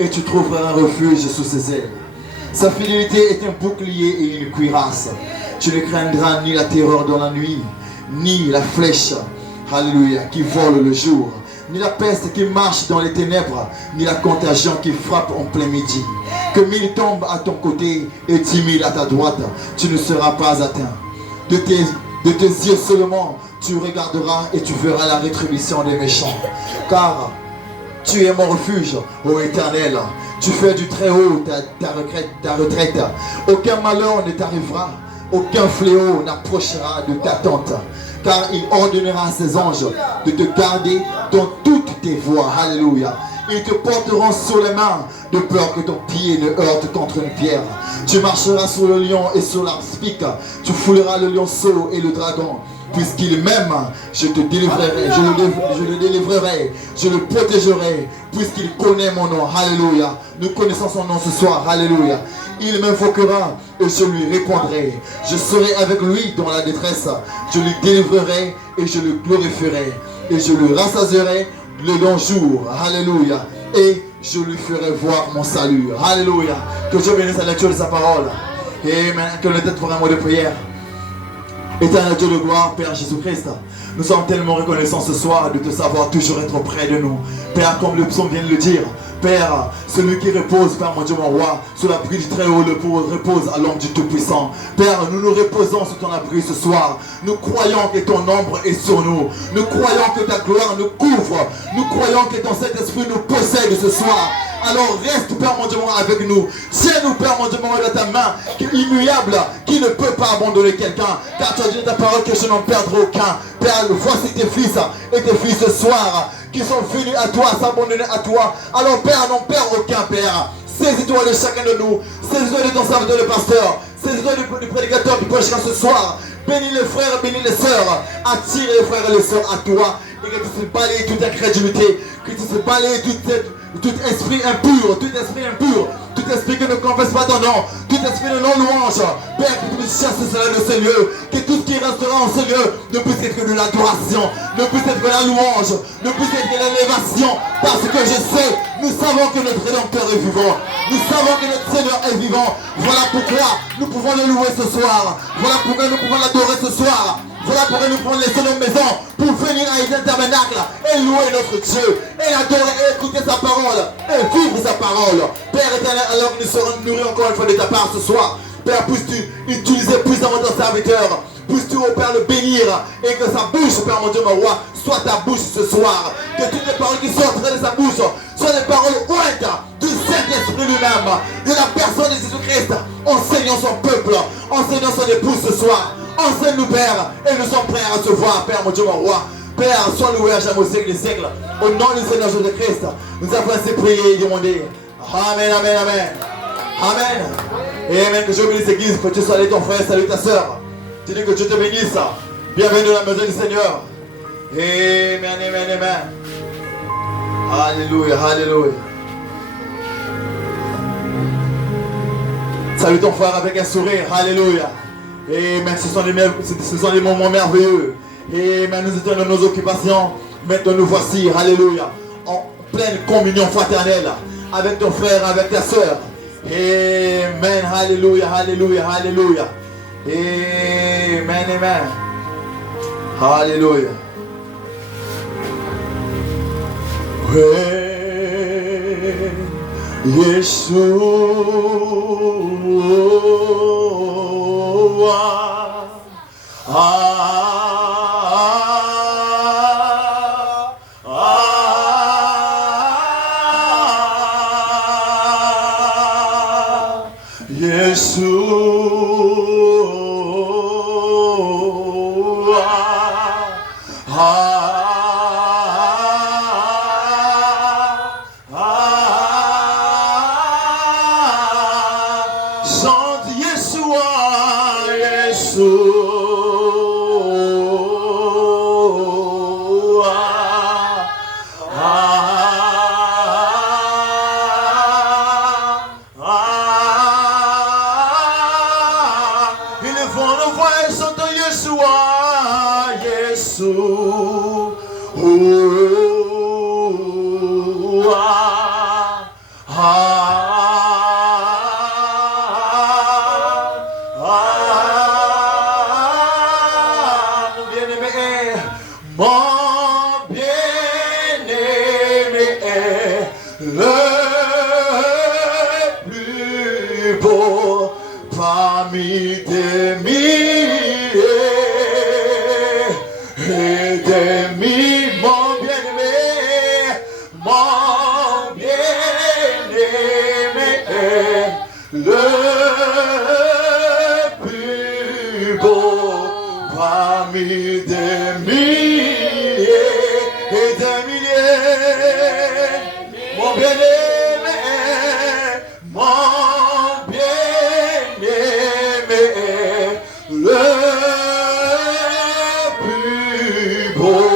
et tu trouveras un refuge sous ses ailes. Sa fidélité est un bouclier et une cuirasse. Tu ne craindras ni la terreur dans la nuit, ni la flèche, alléluia, qui vole le jour, ni la peste qui marche dans les ténèbres, ni la contagion qui frappe en plein midi. Que 1000 tombent à ton côté et 10 000 à ta droite, tu ne seras pas atteint. De tes yeux seulement, tu regarderas et tu verras la rétribution des méchants. Car tu es mon refuge, ô Éternel. Tu fais du très haut ta retraite. Aucun malheur ne t'arrivera, aucun fléau n'approchera de ta tente. Car il ordonnera à ses anges de te garder dans toutes tes voies. Alléluia. Ils te porteront sur les mains, de peur que ton pied ne heurte contre une pierre. Tu marcheras sur le lion et sur l'aspic. Tu fouleras le lionceau et le dragon. Puisqu'il m'aime, je te délivrerai, je le délivrerai, je le protégerai, puisqu'il connaît mon nom. Alléluia. Nous connaissons son nom ce soir. Alléluia. Il m'invoquera et je lui répondrai. Je serai avec lui dans la détresse. Je lui délivrerai et je le glorifierai. Et je le rassasierai le long jour. Alléluia. Et je lui ferai voir mon salut. Alléluia. Que Dieu bénisse la lecture de sa parole. Et maintenant que nous têtes pour un mot de prière. Éternel Dieu de gloire, Père Jésus-Christ, nous sommes tellement reconnaissants ce soir de te savoir toujours être près de nous. Père, comme le psaume vient de le dire, Père, celui qui repose, Père mon Dieu mon roi, sous l'abri du très haut, le pauvre repose à l'ombre du Tout-Puissant. Père, nous nous reposons sous ton abri ce soir. Nous croyons que ton ombre est sur nous. Nous croyons que ta gloire nous couvre. Nous croyons que ton Saint-Esprit nous possède ce soir. Alors reste, Père mon Dieu, avec nous. Tiens-nous, Père mon Dieu, de ta main, qui est immuable, qui ne peut pas abandonner quelqu'un. Car tu as dit dans ta parole que je n'en perdrai aucun. Père, voici tes fils et tes filles ce soir, qui sont venus à toi, s'abandonner à toi. Alors Père, n'en perds aucun, Père. Saisis-toi de chacun de nous. Saisis-toi de ton serviteur, le pasteur. Saisis-toi du prédicateur qui prêchera ce soir. Bénis les frères, bénis les sœurs. Attire les frères et les sœurs à toi. Et que tu se balayes toute incrédulité. Que tu se balayes tout esprit impur, tout esprit qui ne confesse pas ton nom, tout esprit de non-louange. Père, que tu me chasses cela de ce lieu, que tout ce qui restera en ce lieu ne puisse être que de l'adoration, ne puisse être que la louange, ne puisse être que l'élévation, parce que je sais, nous savons que notre Rédempteur est vivant, nous savons que notre Seigneur est vivant. Voilà pourquoi nous pouvons le louer ce soir, voilà pourquoi nous pouvons l'adorer ce soir. Voilà pourquoi nous pouvons laisser nos maisons pour venir à un tabernacle et louer notre Dieu, et adorer et écouter sa parole, et vivre sa parole. Père éternel, alors que nous serons nourris encore une fois de ta part ce soir, Père, puisses-tu utiliser puissamment ton serviteur, puisses-tu, oh Père, le bénir, et que sa bouche, Père mon Dieu, mon roi, soit ta bouche ce soir. Que toutes les paroles qui sortiraient de sa bouche soient des paroles ointes du Saint-Esprit lui-même, de la personne de Jésus-Christ, enseignant son peuple, enseignant son épouse ce soir. Enseigne-nous, Père, et nous sommes prêts à recevoir, Père, mon Dieu, mon roi. Père, sois loué à jamais au siècle des siècles. Au nom du Seigneur Jésus-Christ, nous avons ainsi prié et demandé. Amen, amen, amen. Amen. Et amen, que Dieu bénisse l'église, que tu salues ton frère, salue ta soeur. Tu dis que Dieu te bénisse. Bienvenue dans la maison du Seigneur. Amen, amen, amen. Alléluia, alléluia. Salue ton frère avec un sourire. Alléluia. Amen, ce sont des moments merveilleux. Amen, nous étions dans nos occupations. Maintenant nous voici, alléluia, en pleine communion fraternelle avec ton frère, avec ta soeur. Amen, alléluia, alléluia, alléluia. Amen, amen. Alléluia. le plus beau parmi des milliers et des milliers, mon bien-aimé, le plus beau parmi des milliers et des milliers, mon bien-aimé, le plus beau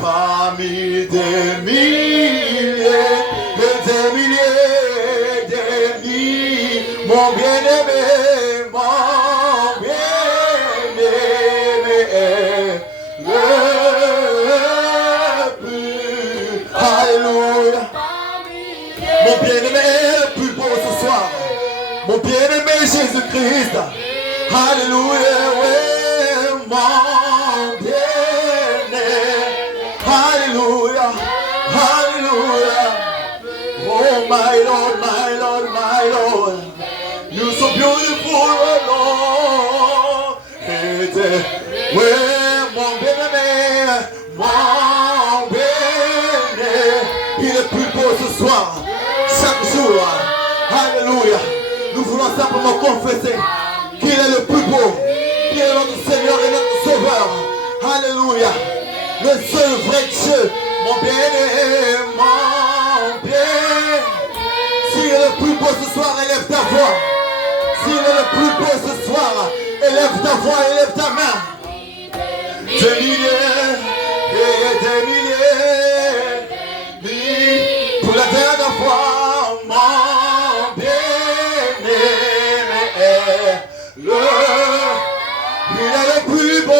parmi des milliers et des milliers, mon bien-aimé, le plus, alléluia, mon bien-aimé, le plus beau ce soir, mon bien-aimé Jésus-Christ, alléluia, ouais, mon bien-aimé, alléluia, alléluia, oh my Lord, my Lord, my Lord. You're so beautiful, oh Lord. Ouais, mon bien-aimé, il est plus beau ce soir, chaque jour. Alléluia. Nous voulons simplement confesser qu'il est le plus beau, qu'il est notre Seigneur et notre Sauveur. Alléluia. Le seul vrai Dieu, mon bien-aimé, s'il est le plus beau ce soir, élève ta voix. S'il est le plus beau ce soir, élève ta voix, élève ta main. Des milliers et des milliers, pour la dernière fois, mon bien-aimé, il est le plus beau.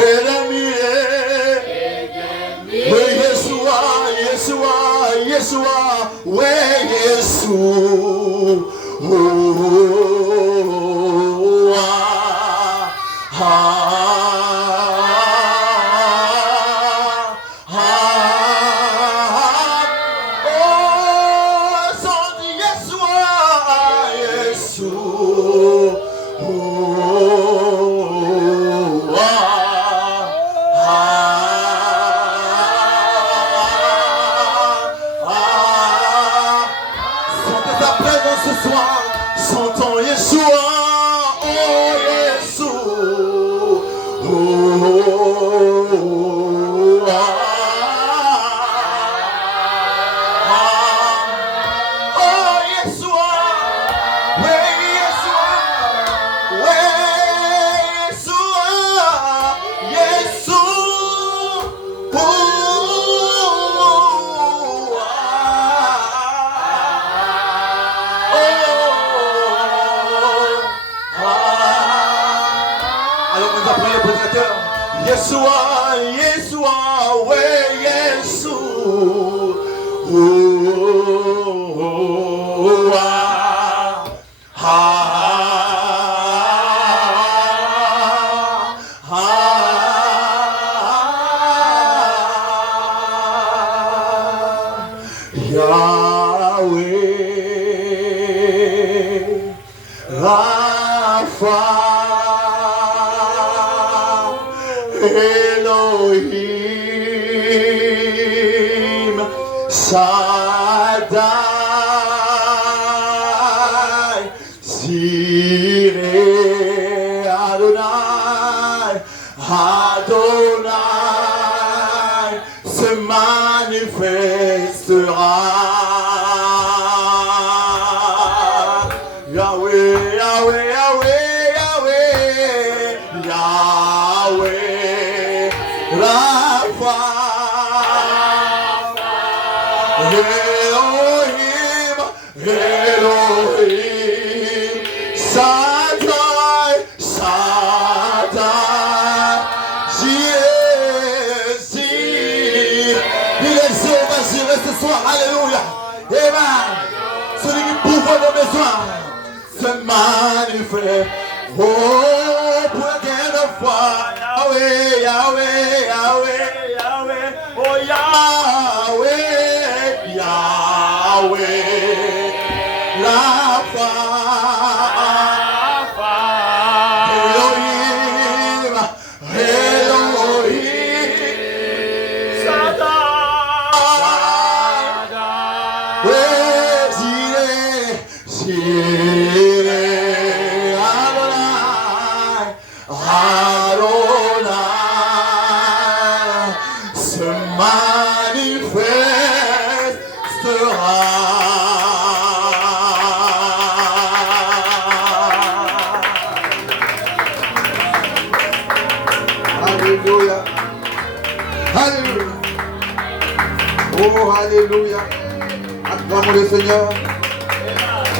Et des milliers, oui, Yeshua, Yeshua, Yeshua, ouais, Yeshua. Yeshua, Yeshua, ouais, Yahweh, Rapha, Elohim, Shaddai, Jireh, Adonai, Adonai se manifestera. Yahweh, Yahweh, Yahweh, Yahweh, Yahweh, Rapha, Elohim, Elohim, Shaddai, Shaddai, Jésus. Il est Jéhovah Jireh ce soir, alléluia. Amen. Celui qui pourvoit nos besoins se manifeste. Oh, pour la dernière fois, Yahweh. Yahweh, Yahweh, Yahweh, Yahweh, oh Yahweh, Yahweh, Rapha, Elohim, Elohim, Shaddai, Jireh, Adonai, se manifestera. Alléluia. Alléluia. Oh, alléluia. Acclamons le Seigneur.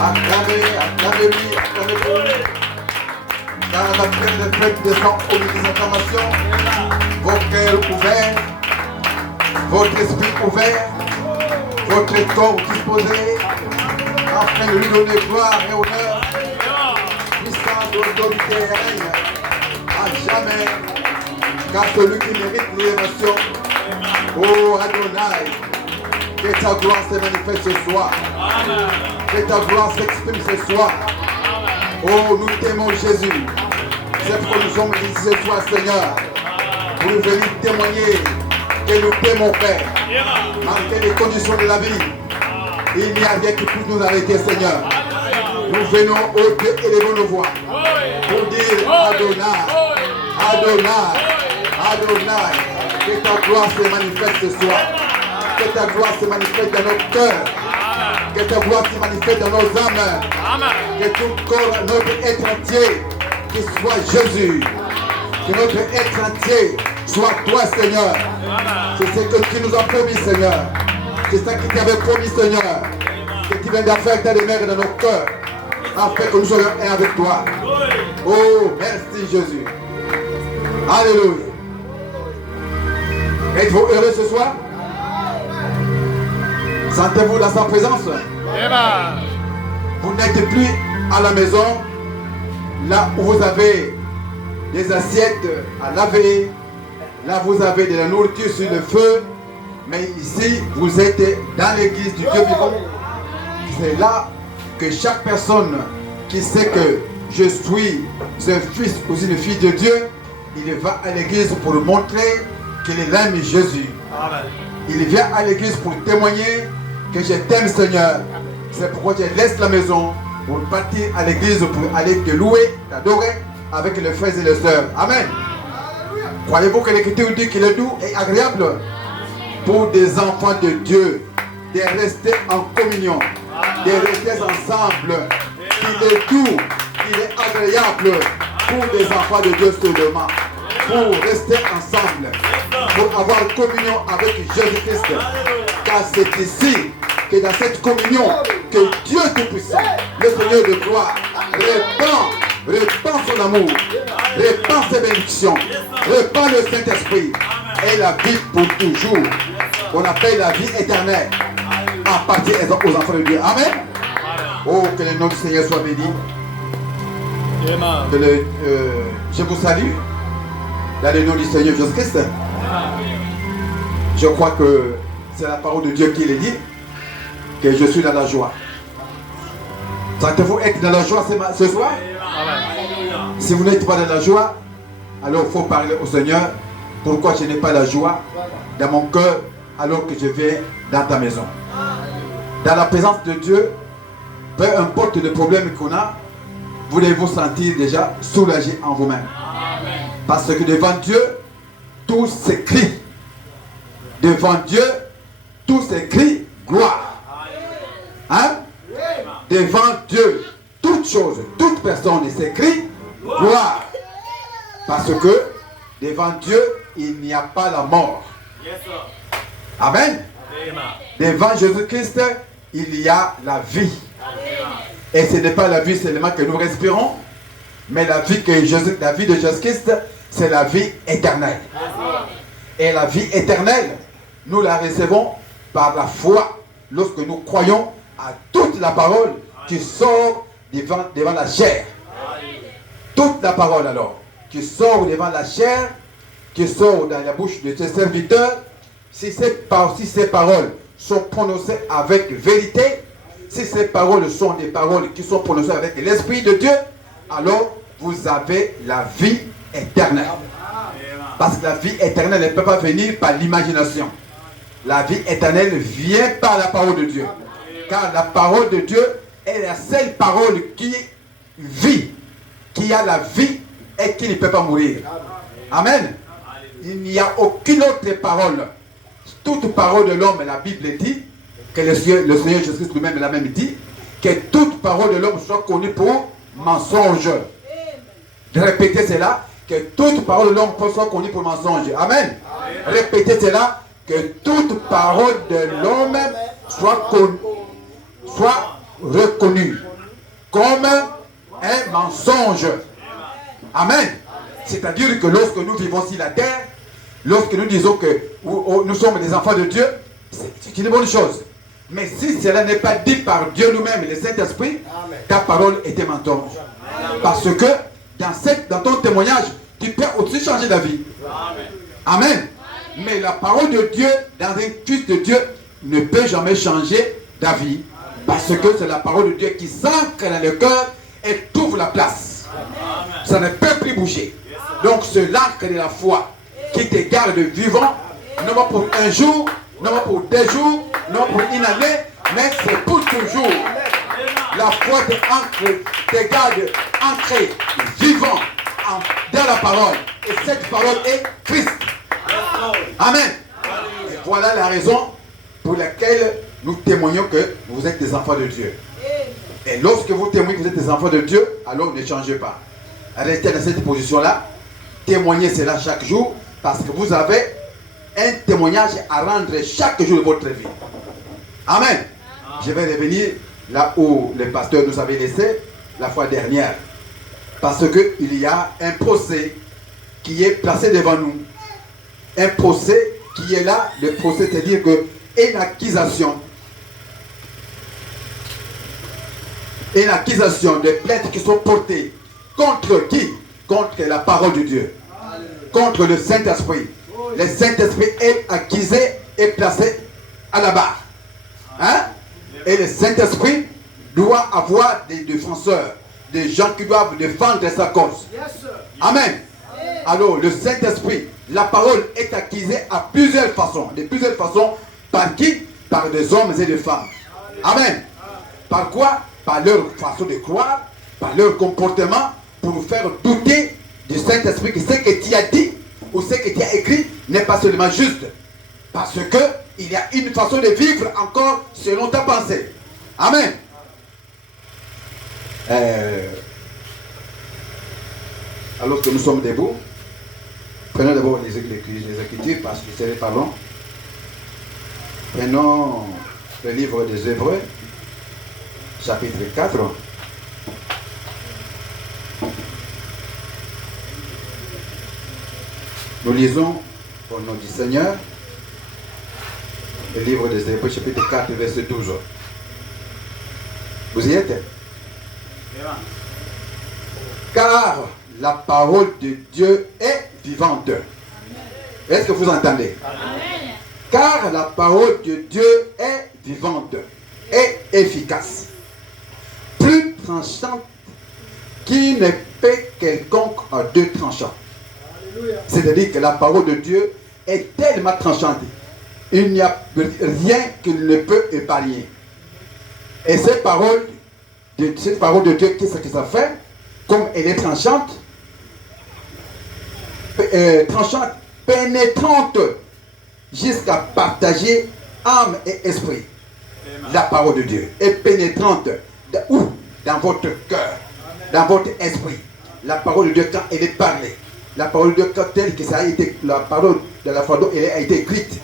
Acclamez, acclamez-lui, acclamez-lui. Car la prière des fêtes descend au milieu des acclamations. Vos cœurs ouverts, votre esprit ouvert, votre corps disposé, afin de lui donner gloire et honneur, puissance, autorité et règne, à jamais, car celui qui mérite l'élévation, oh Adonai, que ta gloire se manifeste ce soir, que ta gloire s'exprime ce soir. Oh, nous t'aimons Jésus. C'est pourquoi nous sommes ici ce soir, Seigneur, pour nous venir témoigner que nous t'aimons, Père. Malgré les conditions de la vie, il n'y a rien qui puisse nous arrêter, Seigneur. Nous venons au Dieu élevons nos voix pour dire Adonai, Adonai, Adonai, que ta gloire se manifeste ce soir, que ta gloire se manifeste dans nos cœurs, que ta gloire se manifeste dans nos âmes, que tout corps, notre être entier, qui soit Jésus, que notre être entier soit toi, Seigneur. C'est ce que tu nous as promis, Seigneur. C'est ça qui t'avait promis, Seigneur, que tu viens d'affaire ta demeure dans nos cœurs, afin que nous soyons un avec toi. Oh, merci Jésus. Alléluia. Êtes-vous heureux ce soir? Sentez-vous dans sa présence? Vous n'êtes plus à la maison, là où vous avez des assiettes à laver, là vous avez de la nourriture sur le feu, mais ici vous êtes dans l'église du Dieu vivant. C'est là que chaque personne qui sait que je suis un fils ou une fille de Dieu, il va à l'église pour montrer qu'il aime Jésus. Amen. Il vient à l'église pour témoigner que je t'aime, Seigneur. C'est pourquoi je laisse la maison pour partir à l'église pour aller te louer, t'adorer avec les frères et les sœurs. Amen. Croyez-vous que l'Écriture dit qu'il est doux et agréable pour des enfants de Dieu de rester en communion, de rester ensemble? Il est doux, il est agréable pour des enfants de Dieu seulement, pour rester ensemble, pour avoir communion avec Jésus-Christ. Car c'est ici que dans cette communion que Dieu Tout-Puissant, le Seigneur de gloire, répand son amour, répand ses bénédictions, répand le Saint-Esprit et la vie pour toujours. On appelle la vie éternelle à partir aux enfants de Dieu. Amen. Oh, que le nom du Seigneur soit béni. Je vous salue dans le nom du Seigneur Jésus-Christ. Je crois que c'est la parole de Dieu qui le dit, que je suis dans la joie. Sentez-vous être dans la joie ce soir? Si vous n'êtes pas dans la joie, alors il faut parler au Seigneur. Pourquoi je n'ai pas la joie dans mon cœur alors que je viens dans ta maison? Dans la présence de Dieu, peu importe le problème qu'on a, vous devez vous sentir déjà soulagé en vous-même. Parce que devant Dieu, tout s'écrit. Devant Dieu, tout s'écrit gloire. Hein? Devant Dieu, toute chose, toute personne s'écrit gloire. Parce que devant Dieu, il n'y a pas la mort. Amen. Devant Jésus-Christ, il y a la vie. Et ce n'est pas la vie seulement que nous respirons, mais la vie de Jésus-Christ, c'est la vie éternelle. Et la vie éternelle, nous la recevons par la foi, lorsque nous croyons à toute la parole qui sort devant la chair. Toute la parole alors, qui sort devant la chair, qui sort dans la bouche de tes serviteurs, si ces paroles sont prononcées avec vérité, si ces paroles sont des paroles qui sont prononcées avec l'Esprit de Dieu, alors vous avez la vie éternelle. Parce que la vie éternelle ne peut pas venir par l'imagination. La vie éternelle vient par la parole de Dieu. Car la parole de Dieu est la seule parole qui vit, qui a la vie et qui ne peut pas mourir. Amen. Il n'y a aucune autre parole. Toute parole de l'homme, la Bible dit, que le Seigneur Jésus-Christ lui-même l'a même dit, que toute parole de l'homme soit connue pour mensonge. Répétez cela, que toute parole de l'homme soit connue pour mensonge. Amen. Répétez cela, que toute parole de l'homme soit reconnue comme un mensonge. Amen. C'est-à-dire que lorsque nous vivons sur la terre, lorsque nous disons que nous sommes des enfants de Dieu, c'est une bonne chose. Mais si cela n'est pas dit par Dieu nous-mêmes, le Saint-Esprit, ta parole est un mensonge. Parce que dans ton témoignage, tu peux aussi changer d'avis. Amen. Mais la parole de Dieu, dans un fils de Dieu, ne peut jamais changer d'avis. Parce que c'est la parole de Dieu qui s'ancre dans le cœur et trouve la place. Ça ne peut plus bouger. Donc c'est l'arc de la foi qui te garde vivant, non pas pour un jour, non pas pour 2 jours, non pour une année, mais c'est pour toujours. La foi te garde ancré, vivant dans la parole. Et cette parole est Christ. Amen. Et voilà la raison pour laquelle nous témoignons que vous êtes des enfants de Dieu. Et lorsque vous témoignez que vous êtes des enfants de Dieu, alors ne changez pas. Restez dans cette position-là. Témoignez cela chaque jour parce que vous avez un témoignage à rendre chaque jour de votre vie. Amen. Je vais revenir là où le pasteur nous avait laissé la fois dernière. Parce qu'il y a un procès qui est placé devant nous. Un procès qui est là, le procès, c'est-à-dire qu'une accusation. Une accusation de plaintes qui sont portées contre qui? Contre la parole de Dieu. Contre le Saint-Esprit. Le Saint-Esprit est accusé et placé à la barre. Hein? Et le Saint-Esprit doit avoir des défenseurs, des gens qui doivent défendre sa cause. Amen. Alors, le Saint-Esprit, la parole est accusée à plusieurs façons. De plusieurs façons, par qui? Par des hommes et des femmes. Amen. Par quoi? Par leur façon de croire, par leur comportement, pour nous faire douter du Saint-Esprit que ce que tu as dit ou ce que tu as écrit n'est pas seulement juste. Parce que il y a une façon de vivre encore selon ta pensée. Amen. Alors que nous sommes debout, prenons d'abord les Écritures parce que c'est pas long. Prenons le livre des Hébreux, chapitre 4. Nous lisons au nom du Seigneur le livre des Hébreux, chapitre 4, verset 12. Vous y êtes? Car la parole de Dieu est vivante. Est-ce que vous entendez? Amen. Car la parole de Dieu est vivante et efficace, plus tranchante qu'il ne peut quelconque à 2 tranchants. C'est-à-dire que la parole de Dieu est tellement tranchante, il n'y a rien qu'il ne peut épargner. Et cette parole de Dieu, qu'est-ce que ça fait? Comme elle est tranchante, pénétrante, jusqu'à partager âme et esprit. La parole de Dieu est pénétrante dans votre cœur, dans votre esprit. La parole de Dieu, quand elle est parlée, la parole de Dieu, quand telle que ça a été, la parole de la foi, elle a été écrite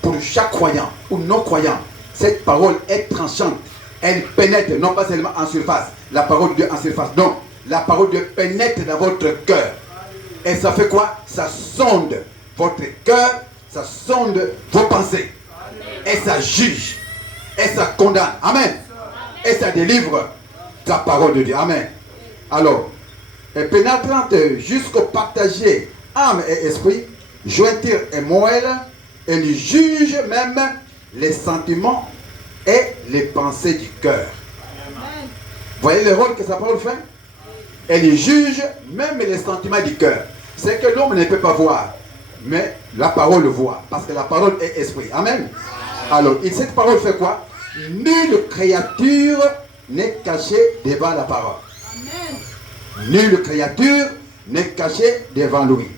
pour chaque croyant ou non-croyant. Cette parole est tranchante. Elle pénètre non pas seulement en surface, la parole de Dieu en surface. Donc, la parole de Dieu pénètre dans votre cœur. Et ça fait quoi? Ça sonde votre cœur, ça sonde vos pensées. Et ça juge. Et ça condamne. Amen. Et ça délivre la parole de Dieu. Amen. Alors, pénétrante jusqu'au partager âme et esprit, Jointir est moelle, elle juge même les sentiments et les pensées du cœur. Voyez le rôle que sa parole fait? Elle juge même les sentiments du cœur. C'est que l'homme ne peut pas voir, mais la parole le voit, parce que la parole est esprit. Amen. Alors, cette parole fait quoi? Nulle créature n'est cachée devant la parole. Nulle créature n'est cachée devant lui.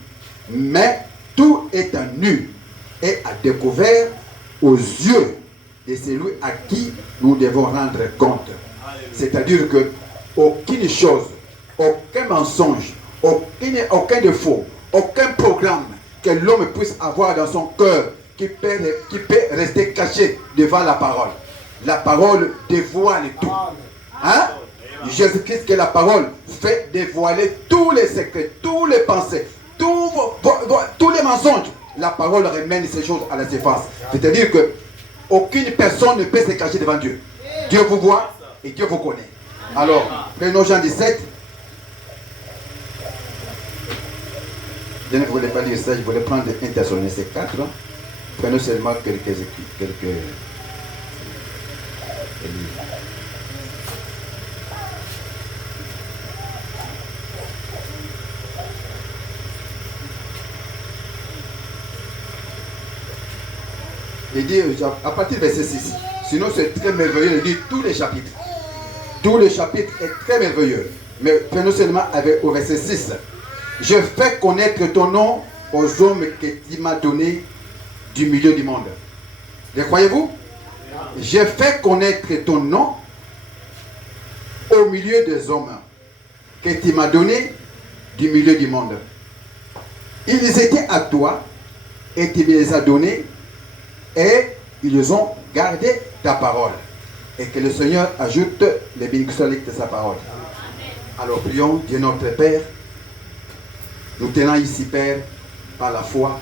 Mais tout est à nu et à découvert aux yeux de celui à qui nous devons rendre compte. C'est-à-dire que aucune chose, aucun mensonge, aucun défaut, aucun programme que l'homme puisse avoir dans son cœur qui peut rester caché devant la parole. La parole dévoile tout. Hein? Jésus-Christ, que la parole fait dévoiler tous les secrets, tous les pensées, tous les mensonges. La parole ramène ces choses à la surface. C'est-à-dire que aucune personne ne peut se cacher devant Dieu. Dieu vous voit et Dieu vous connaît. Alors, prenons Jean 17. Je ne voulais pas lire ça, je voulais prendre 1 Thessaloniciens 4. Prenons seulement quelques il dit à partir du verset 6, sinon c'est très merveilleux, il dit tous les chapitres. Tout le chapitre est très merveilleux. Mais prenons seulement au verset 6. Je fais connaître ton nom aux hommes que tu m'as donné du milieu du monde. Le croyez-vous? Je fais connaître ton nom au milieu des hommes que tu m'as donné du milieu du monde. Ils étaient à toi et tu me les as donnés et ils ont gardé ta parole. Et que le Seigneur ajoute les bénédictions de sa parole. Alors prions, Dieu notre Père. Nous tenons ici, Père, par la foi.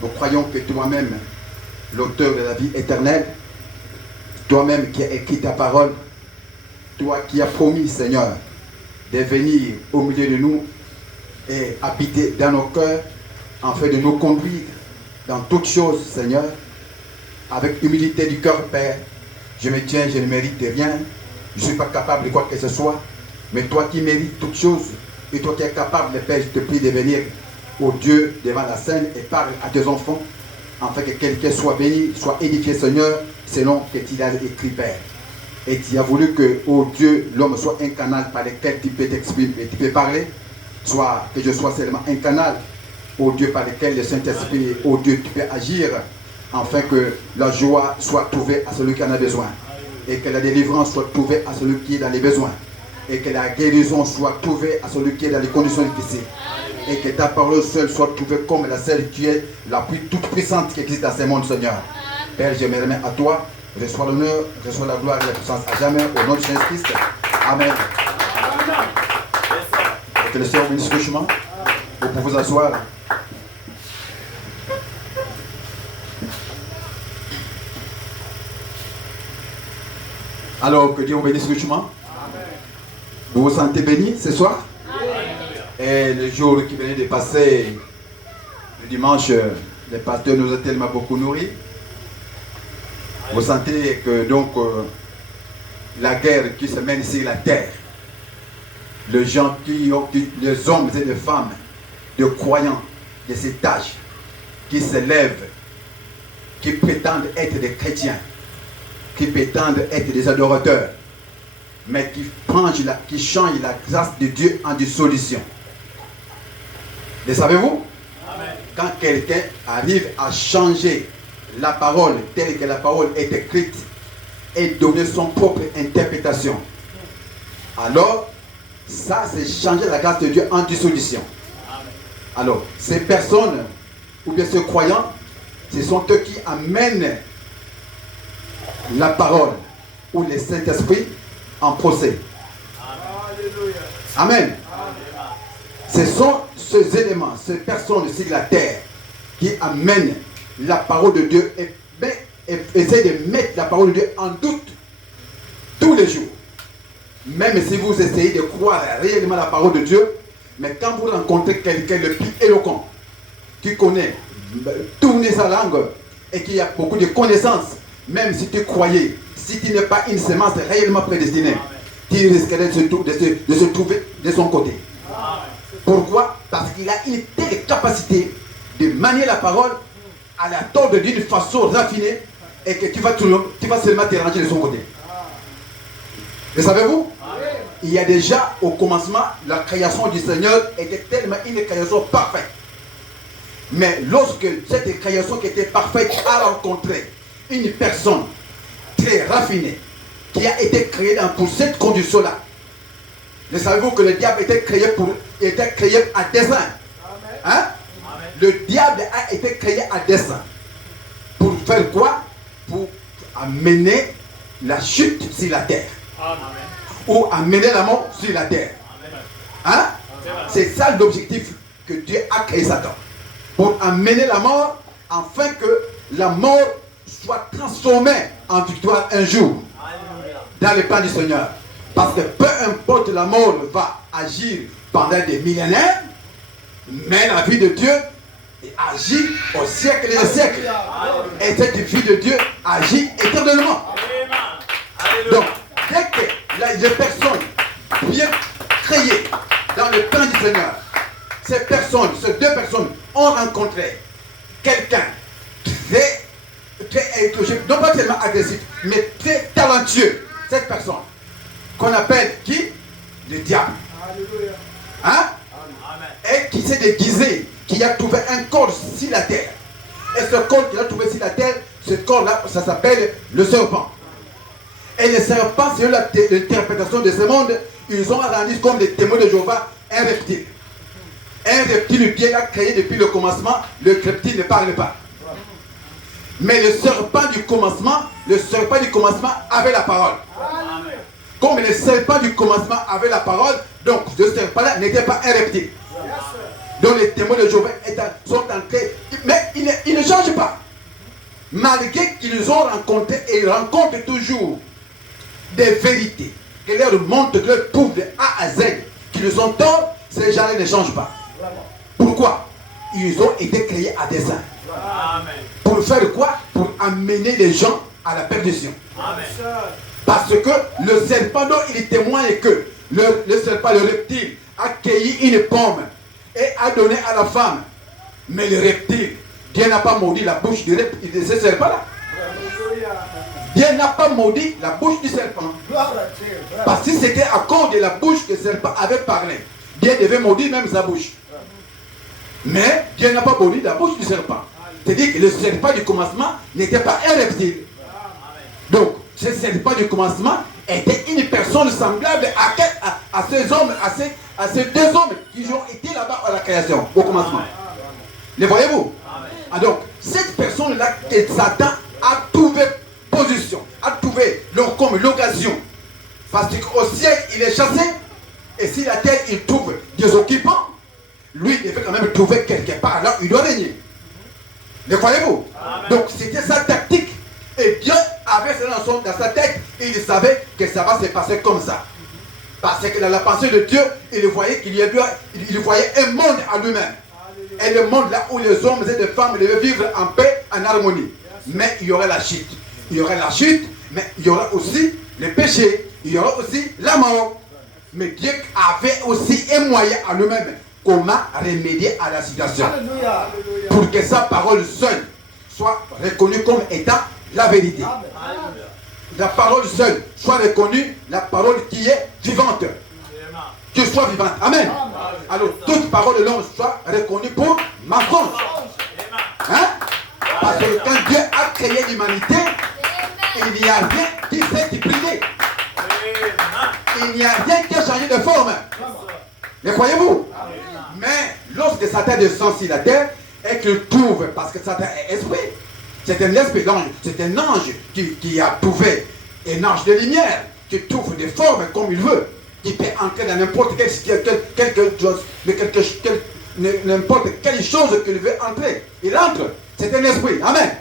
Nous croyons que toi-même, l'auteur de la vie éternelle, toi-même qui as écrit ta parole, toi qui as promis, Seigneur, de venir au milieu de nous et habiter dans nos cœurs, afin de nous conduire dans toutes choses, Seigneur, avec humilité du cœur, Père. Je me tiens, je ne mérite rien, je ne suis pas capable de quoi que ce soit, mais toi qui mérites toutes choses, et toi qui es capable, Père, je te prie de venir au Dieu devant la scène et parle à tes enfants, afin que quelqu'un soit béni, soit édifié, Seigneur, selon que tu l'as écrit, Père. Et tu as voulu que, ô Dieu, l'homme soit un canal par lequel tu peux t'exprimer et tu peux parler, soit que je sois seulement un canal, ô Dieu, par lequel le Saint-Esprit, ô Dieu, tu peux agir, afin que la joie soit trouvée à celui qui en a besoin, et que la délivrance soit trouvée à celui qui est dans les besoins, et que la guérison soit trouvée à celui qui est dans les conditions difficiles, et que ta parole seule soit trouvée comme la seule qui est la plus toute puissante qui existe dans ce monde, Seigneur. Père, je me remets à toi, reçois l'honneur, reçois la gloire et la puissance à jamais, au nom de Jésus-Christ. Amen. Et que le Seigneur bénisse richement. Vous pouvez vous asseoir. Alors que Dieu vous bénisse richement. Vous vous sentez béni ce soir? Et le jour qui venait de passer, le dimanche, le pasteur nous a tellement beaucoup nourris. Vous sentez que donc la guerre qui se mène sur la terre, les hommes et les femmes de croyants de cet âge qui se lèvent, qui prétendent être des chrétiens, qui prétendent être des adorateurs, mais qui changent la grâce de Dieu en dissolution. Le savez-vous? Quand quelqu'un arrive à changer la parole telle que la parole est écrite et donner son propre interprétation, alors ça c'est changer la grâce de Dieu en dissolution. Alors ces personnes ou bien ces croyants, ce sont eux qui amènent la parole ou le Saint-Esprit en procès. Amen. Ce sont ces éléments, ces personnes sur la terre qui amènent la parole de Dieu et essaient de mettre la parole de Dieu en doute tous les jours. Même si vous essayez de croire réellement la parole de Dieu, mais quand vous rencontrez quelqu'un le plus éloquent, qui connaît tourner sa langue et qui a beaucoup de connaissances, même si tu croyais, si tu n'es pas une semence réellement prédestinée, tu risquerais de se trouver de son côté. Pourquoi? Parce qu'il a une telle capacité de manier la parole à la tordre d'une façon raffinée et que tu vas seulement te ranger de son côté. Le savez-vous? Il y a déjà au commencement, la création du Seigneur était tellement une création parfaite. Mais lorsque cette création qui était parfaite a rencontré une personne très raffinée qui a été créée pour cette condition-là, ne savez-vous que le diable était créé à dessein? Hein? Le diable a été créé à dessein. Pour faire quoi? Pour amener la chute sur la terre. Amen. Ou amener la mort sur la terre. Hein? C'est ça l'objectif que Dieu a créé Satan. Pour amener la mort, afin que la mort soit transformée en victoire un jour. Dans le plan du Seigneur. Parce que peu importe la mort va agir pendant des millénaires, mais la vie de Dieu agit au siècle et au siècle. Et cette vie de Dieu agit éternellement. Donc, dès que les personnes bien créées dans le plan du Seigneur, ces deux personnes ont rencontré quelqu'un très, non pas tellement agressif, mais très talentueux, cette personne, qu'on appelle qui? Le diable. Hein? Et qui s'est déguisé, qui a trouvé un corps sur la terre. Et ce corps qu'il a trouvé sur la terre, ce corps-là, ça s'appelle le serpent. Et les serpents, selon l'interprétation de ce monde, ils ont rendu comme des témoins de Jéhovah un reptile. Un reptile, Dieu l'a créé depuis le commencement, le reptile ne parle pas. Mais le serpent du commencement avait la parole. Amen. Comme le serpent du commencement avait la parole, donc ce serpent-là n'était pas un reptile. Donc les témoins de Jéhovah sont entrés, mais ils ne changent pas. Malgré qu'ils ont rencontré, et ils rencontrent toujours des vérités, que leur montrent, que leur prouvent de A à Z, qu'ils ont tort, ces gens-là ne changent pas. Pourquoi? Ils ont été créés à dessein. Amen. Pour faire quoi? Pour amener les gens à la perdition. Amen. Parce que le serpent, dont il témoigne que le serpent, le reptile, a cueilli une pomme et a donné à la femme. Mais le reptile, Dieu n'a pas maudit la bouche de ce serpent-là. Dieu n'a pas maudit la bouche du serpent. Parce que c'était à cause de la bouche que le serpent avait parlé. Dieu devait maudire même sa bouche. Mais Dieu n'a pas maudit la bouche du serpent. C'est-à-dire que le serpent du commencement n'était pas un reptile. Donc, ce serpent du commencement était une personne semblable à ces hommes, à ces deux hommes qui ont été là-bas à la création, au commencement. Les voyez-vous? Donc, cette personne-là, que Satan a trouvé position, a trouvé comme l'occasion. Parce qu'au ciel, il est chassé, et si la terre, il trouve des occupants, lui, il devait quand même trouver quelque part là, il doit régner. Les croyez-vous? Donc, c'était sa tactique. Et Dieu avait cela dans sa tête, et il savait que ça va se passer comme ça. Parce que dans la pensée de Dieu, il voyait il voyait un monde à lui-même. Et le monde là où les hommes et les femmes devaient vivre en paix, en harmonie. Mais il y aurait la chute. Il y aurait la chute, mais il y aurait aussi le péché. Il y aurait aussi la mort. Mais Dieu avait aussi un moyen à lui-même comment remédier à la situation. Alléluia. Pour que sa parole seule soit reconnue comme étant la vérité. Amen. La parole seule soit reconnue, la parole qui est vivante. Que soit vivante. Amen. Alors toute parole de l'homme soit reconnue pour mensonge. Hein? Parce que quand Dieu a créé l'humanité, il n'y a rien qui s'est multiplié. Il n'y a rien qui a changé de forme. Mais croyez-vous? Mais lorsque Satan descend sur la terre et qu'il trouve, parce que Satan est esprit, c'est un esprit d'ange, c'est un ange qui a trouvé un ange de lumière, qui trouve des formes comme il veut, qui peut entrer dans n'importe n'importe quelle chose qu'il veut entrer. Il entre, c'est un esprit. Amen.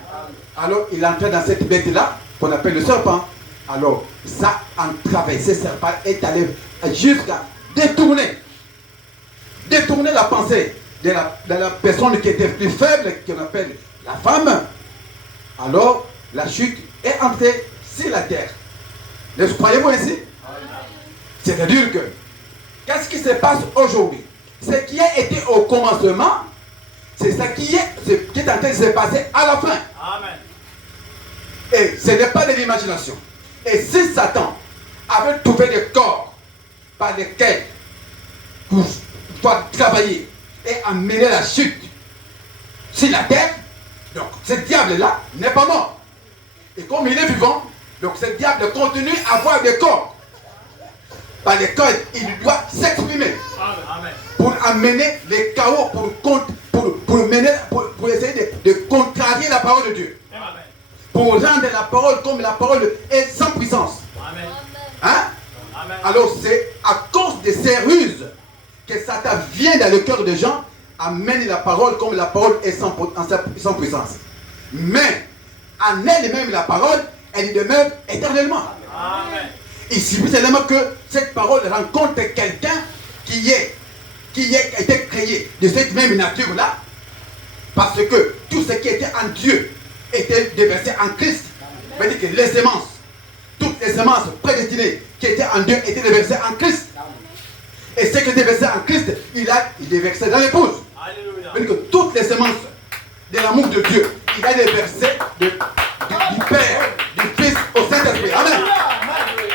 Alors il entre dans cette bête-là, qu'on appelle le serpent. Alors ça a traversé, ce serpent est allé jusqu'à détourner la pensée dans la personne qui était plus faible, qu'on appelle la femme, alors la chute est entrée sur la terre. Ne croyez-vous ainsi? C'est-à-dire que, qu'est-ce qui se passe aujourd'hui? Ce qui a été au commencement, c'est ce qui est en train de se passer à la fin. Amen. Et ce n'est pas de l'imagination. Et si Satan avait trouvé des corps par lesquels vous doit travailler et amener la chute sur la terre, donc ce diable-là n'est pas mort. Et comme il est vivant, donc ce diable continue à avoir des corps par lesquels il doit s'exprimer pour amener les chaos, pour essayer de contrarier la parole de Dieu. Amen. Pour rendre la parole comme la parole est sans puissance. Amen. Hein? Amen. Alors c'est à cause de ces ruses que Satan vient dans le cœur des gens, amène la parole comme la parole est sans puissance. Mais en elle-même la parole, elle demeure éternellement. Amen. Il suffit seulement que cette parole rencontre quelqu'un qui a été créé de cette même nature-là, parce que tout ce qui était en Dieu était déversé en Christ. Ça veut dire que les semences, toutes les semences prédestinées qui étaient en Dieu étaient déversées en Christ. Et ce qui était versé en Christ, il est versé dans l'épouse. Alléluia. Ça veut dire que toutes les semences de l'amour de Dieu, il a déversé du Père, du Fils au Saint-Esprit. Amen.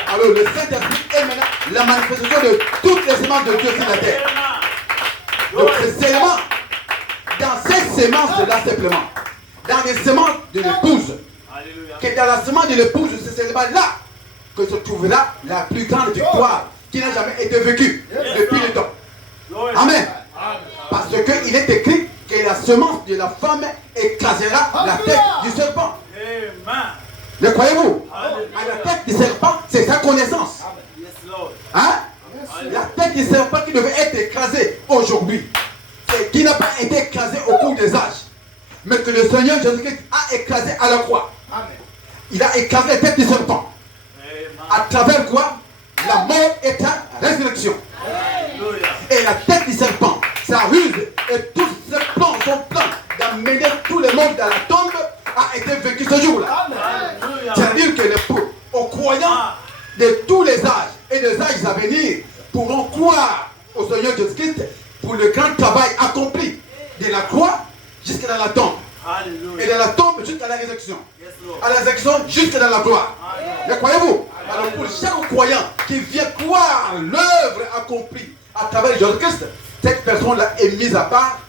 Alors le Saint-Esprit est maintenant la manifestation de toutes les semences de Dieu sur la terre. Donc c'est seulement dans ces semences-là simplement, dans les semences de l'épouse, Alléluia. que dans la semence de l'épouse, c'est seulement là que se trouvera la plus grande victoire qui n'a jamais été vécue depuis le temps. Amen. Parce qu'il est écrit que la semence de la femme écrasera la tête du serpent. Amen. Le croyez-vous? Alléluia. À la tête du serpent, c'est sa connaissance. Yes, Lord. Hein? La tête du serpent qui devait être écrasée aujourd'hui, et qui n'a pas été écrasée au cours des âges, mais que le Seigneur Jésus-Christ a écrasé à la croix. Il a écrasé la tête du serpent. À travers quoi? La mort et la résurrection. Alléluia. Et la tête du serpent, sa ruse et tous ses plans, son plan d'amener tout le monde dans la tombe a été vécu ce jour-là. Alléluia. C'est-à-dire que aux croyants de tous les âges et des âges à venir pourront croire au Seigneur Jésus-Christ pour le grand travail accompli de la croix jusqu'à la tombe. Alléluia. Et de la tombe jusqu'à la résurrection. Yes, Lord. À la résurrection jusqu'à dans la gloire. Le croyez-vous? Alors pour chaque croyant qui vient croire l'œuvre accomplie à travers Jésus-Christ, cette personne-là est mise à part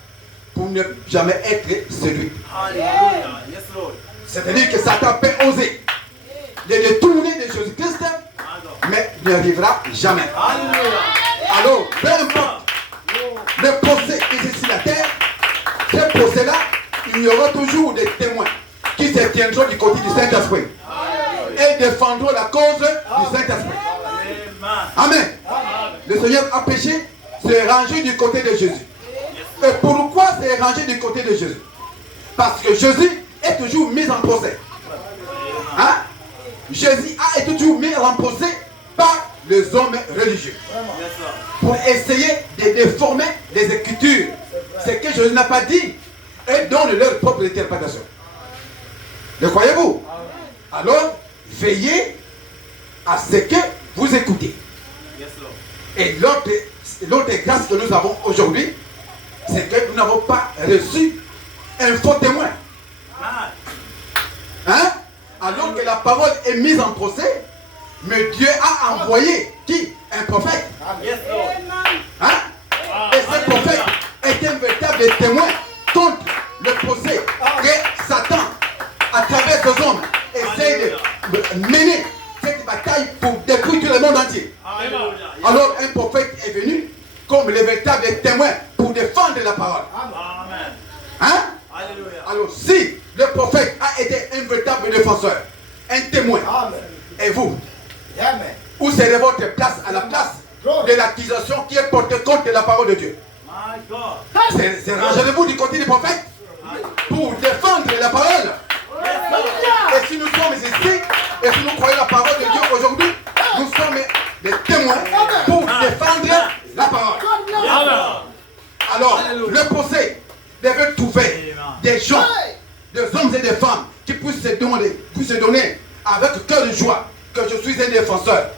pour ne jamais être séduite. Alléluia. Yes, Lord. C'est-à-dire que Satan peut oser de détourner de Jésus-Christ, mais il n'y arrivera jamais. Alléluia. Alors, peu importe le procès qui est sur la terre, ce procès-là, il y aura toujours des témoins qui se tiendront du côté du Saint-Esprit et défendront la cause du Saint-Esprit. Amen. Amen. Le Seigneur a péché, s'est rangé du côté de Jésus. Et pourquoi s'est rangé du côté de Jésus? Parce que Jésus est toujours mis en procès. Hein? Jésus a été toujours mis en procès par les hommes religieux Yes, Lord. pour essayer de déformer les Écritures. Ce que Jésus n'a pas dit et donne leur propre interprétation. Le croyez-vous? Alors, veillez à ce que vous écoutez. Yes, Lord. Et l'autre grâce que nous avons aujourd'hui, c'est que nous n'avons pas reçu un faux témoin. Amen. Hein? Alors que la parole est mise en procès, mais Dieu a envoyé qui? Un prophète. Yes, Lord. Hein? Et ce prophète est un véritable témoin contre le procès que Satan, à travers ces hommes, essaie de mener cette bataille pour détruire tout le monde entier. Alléluia. Alors un prophète est venu comme le véritable témoin pour défendre la parole. Amen. Hein? Alléluia. Alors si le prophète a été un véritable défenseur, un témoin, et vous, où serait votre place à la place de l'accusation qui est portée contre la parole de Dieu? My God. C'est rangez-vous du côté du prophète pour défendre la parole. Et si nous sommes ici, et si nous croyons la parole de Dieu aujourd'hui, nous sommes des témoins pour défendre la parole. Amen. Alors, le procès devait trouver des gens, des hommes et des femmes qui puissent se donner avec cœur de joie que je suis un défenseur.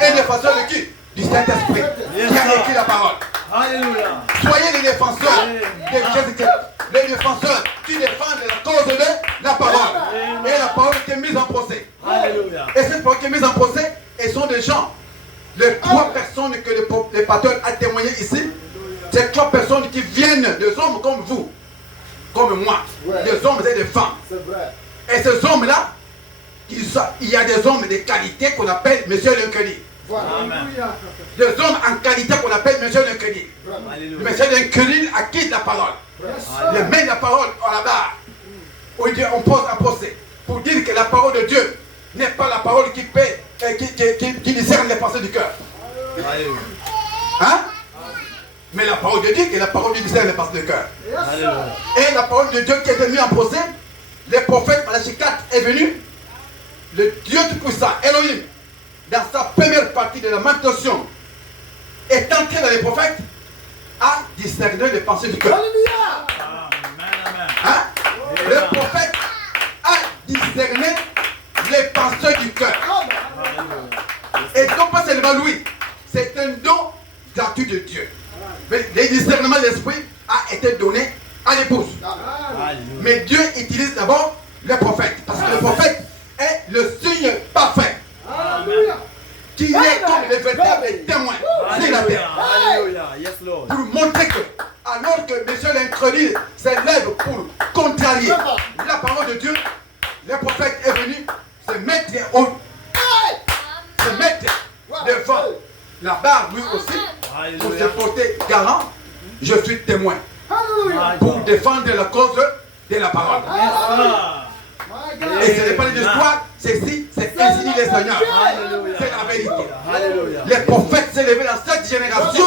Un défenseur de qui? Du Saint-Esprit qui a écrit la parole. Alléluia. Soyez les défenseurs de Jésus-Christ. Les défenseurs qui défendent la cause de la parole. Et la parole qui est mise en procès. Alléluia. Et cette parole qui est mise en procès, elles sont des gens. Les 3 personnes que le pasteur a témoigné ici, c'est 3 personnes qui viennent des hommes comme vous, comme moi, des hommes et des femmes. Et ces hommes-là, il y a des hommes de qualité qu'on appelle Monsieur Lincrédit. Amen. Des hommes en qualité qu'on appelle Monsieur Lincrédit. Alléluia. Monsieur Lincrédit acquitte la parole. Il met la parole à la barre. On pose un procès pour dire que la parole de Dieu n'est pas la parole qui discerne les pensées du cœur. Alléluia. Hein? Mais la parole de Dieu est la parole qui discerne les pensées du cœur. Alléluia. Et la parole de Dieu qui est mise en procès, le prophète Malachie 4 est venu, le Dieu Tout-Puissant, Elohim, dans sa première partie de la mentation, est entré dans les prophètes à discerner les pensées du cœur. Amen. Amen. Hein? Le prophète a discerné les pensées du cœur. Et donc pas seulement lui, c'est un don gratuit de Dieu. Mais le discernement de l'esprit a été donné à l'épouse. Alléluia. Mais Dieu utilise d'abord le prophète. Parce que le prophète est le signe parfait. Qui est comme le véritable témoin sur la terre. Alléluia. Yes, Lord. Pour montrer que, alors que M. Lincrédit s'élève pour contrarier la parole de Dieu, le prophète est venu se mettre devant la barre lui aussi, pour se Alléluia. porter garant. Je suis témoin pour défendre la cause de la parole. Et ce n'est pas une histoire, c'est ainsi dit le Seigneur. C'est la vérité. Alléluia. Les prophètes s'est levé dans cette génération,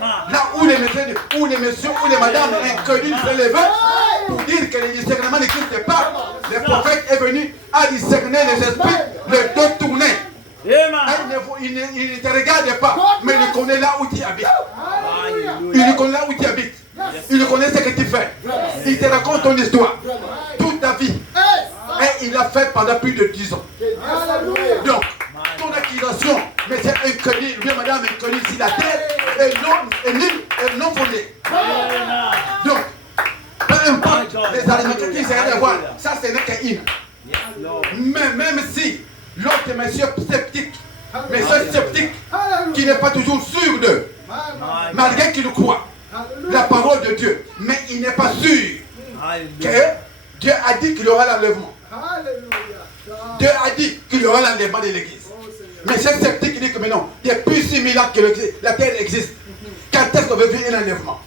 là où les messieurs, où les madames inconnues se levaient pour dire que le discernement n'existait pas. Le prophète est venu à discerner les esprits, les dos tournés. Amen. Il ne te regarde pas, mais il connaît là où tu habites. Alléluia. Il connaît là où tu habites. Il connaît ce que tu fais. Il te raconte ton histoire, toute ta vie. Et il l'a fait pendant plus de 10 ans. Donc, ton accusation, mais c'est inconnu, bien madame inconnue sur la terre, est non fondée. Donc, peu importe les aliments qui essaient de voir, ça ce n'est qu'une. Yes, Lord. Mais même si l'autre monsieur sceptique qui n'est pas toujours sûr de, malgré qu'il croit la parole de Dieu, mais il n'est pas sûr que Alléluia. Dieu a dit qu'il y aura l'enlèvement. Dieu a dit qu'il y aura l'enlèvement de l'église. Mais c'est sceptique qui dit que mais non, depuis 6000 ans que la terre existe. Quand est-ce qu'on veut vivre un enlèvement?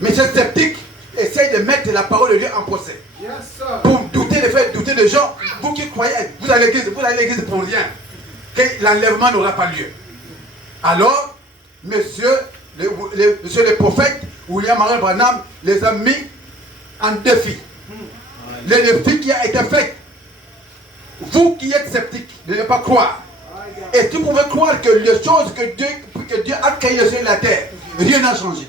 Mais c'est sceptique essaye de mettre la parole de Dieu en procès. Pour douter de faire douter des gens, vous qui croyez, vous allez à l'église pour rien, que l'enlèvement n'aura pas lieu. Alors, monsieur le prophète, William Marion Branham, les a mis en défi. Le défi qui a été fait. Vous qui êtes sceptiques, de ne pas croire. Et si vous pouvez croire que les choses que Dieu a créées sur la terre, rien n'a changé.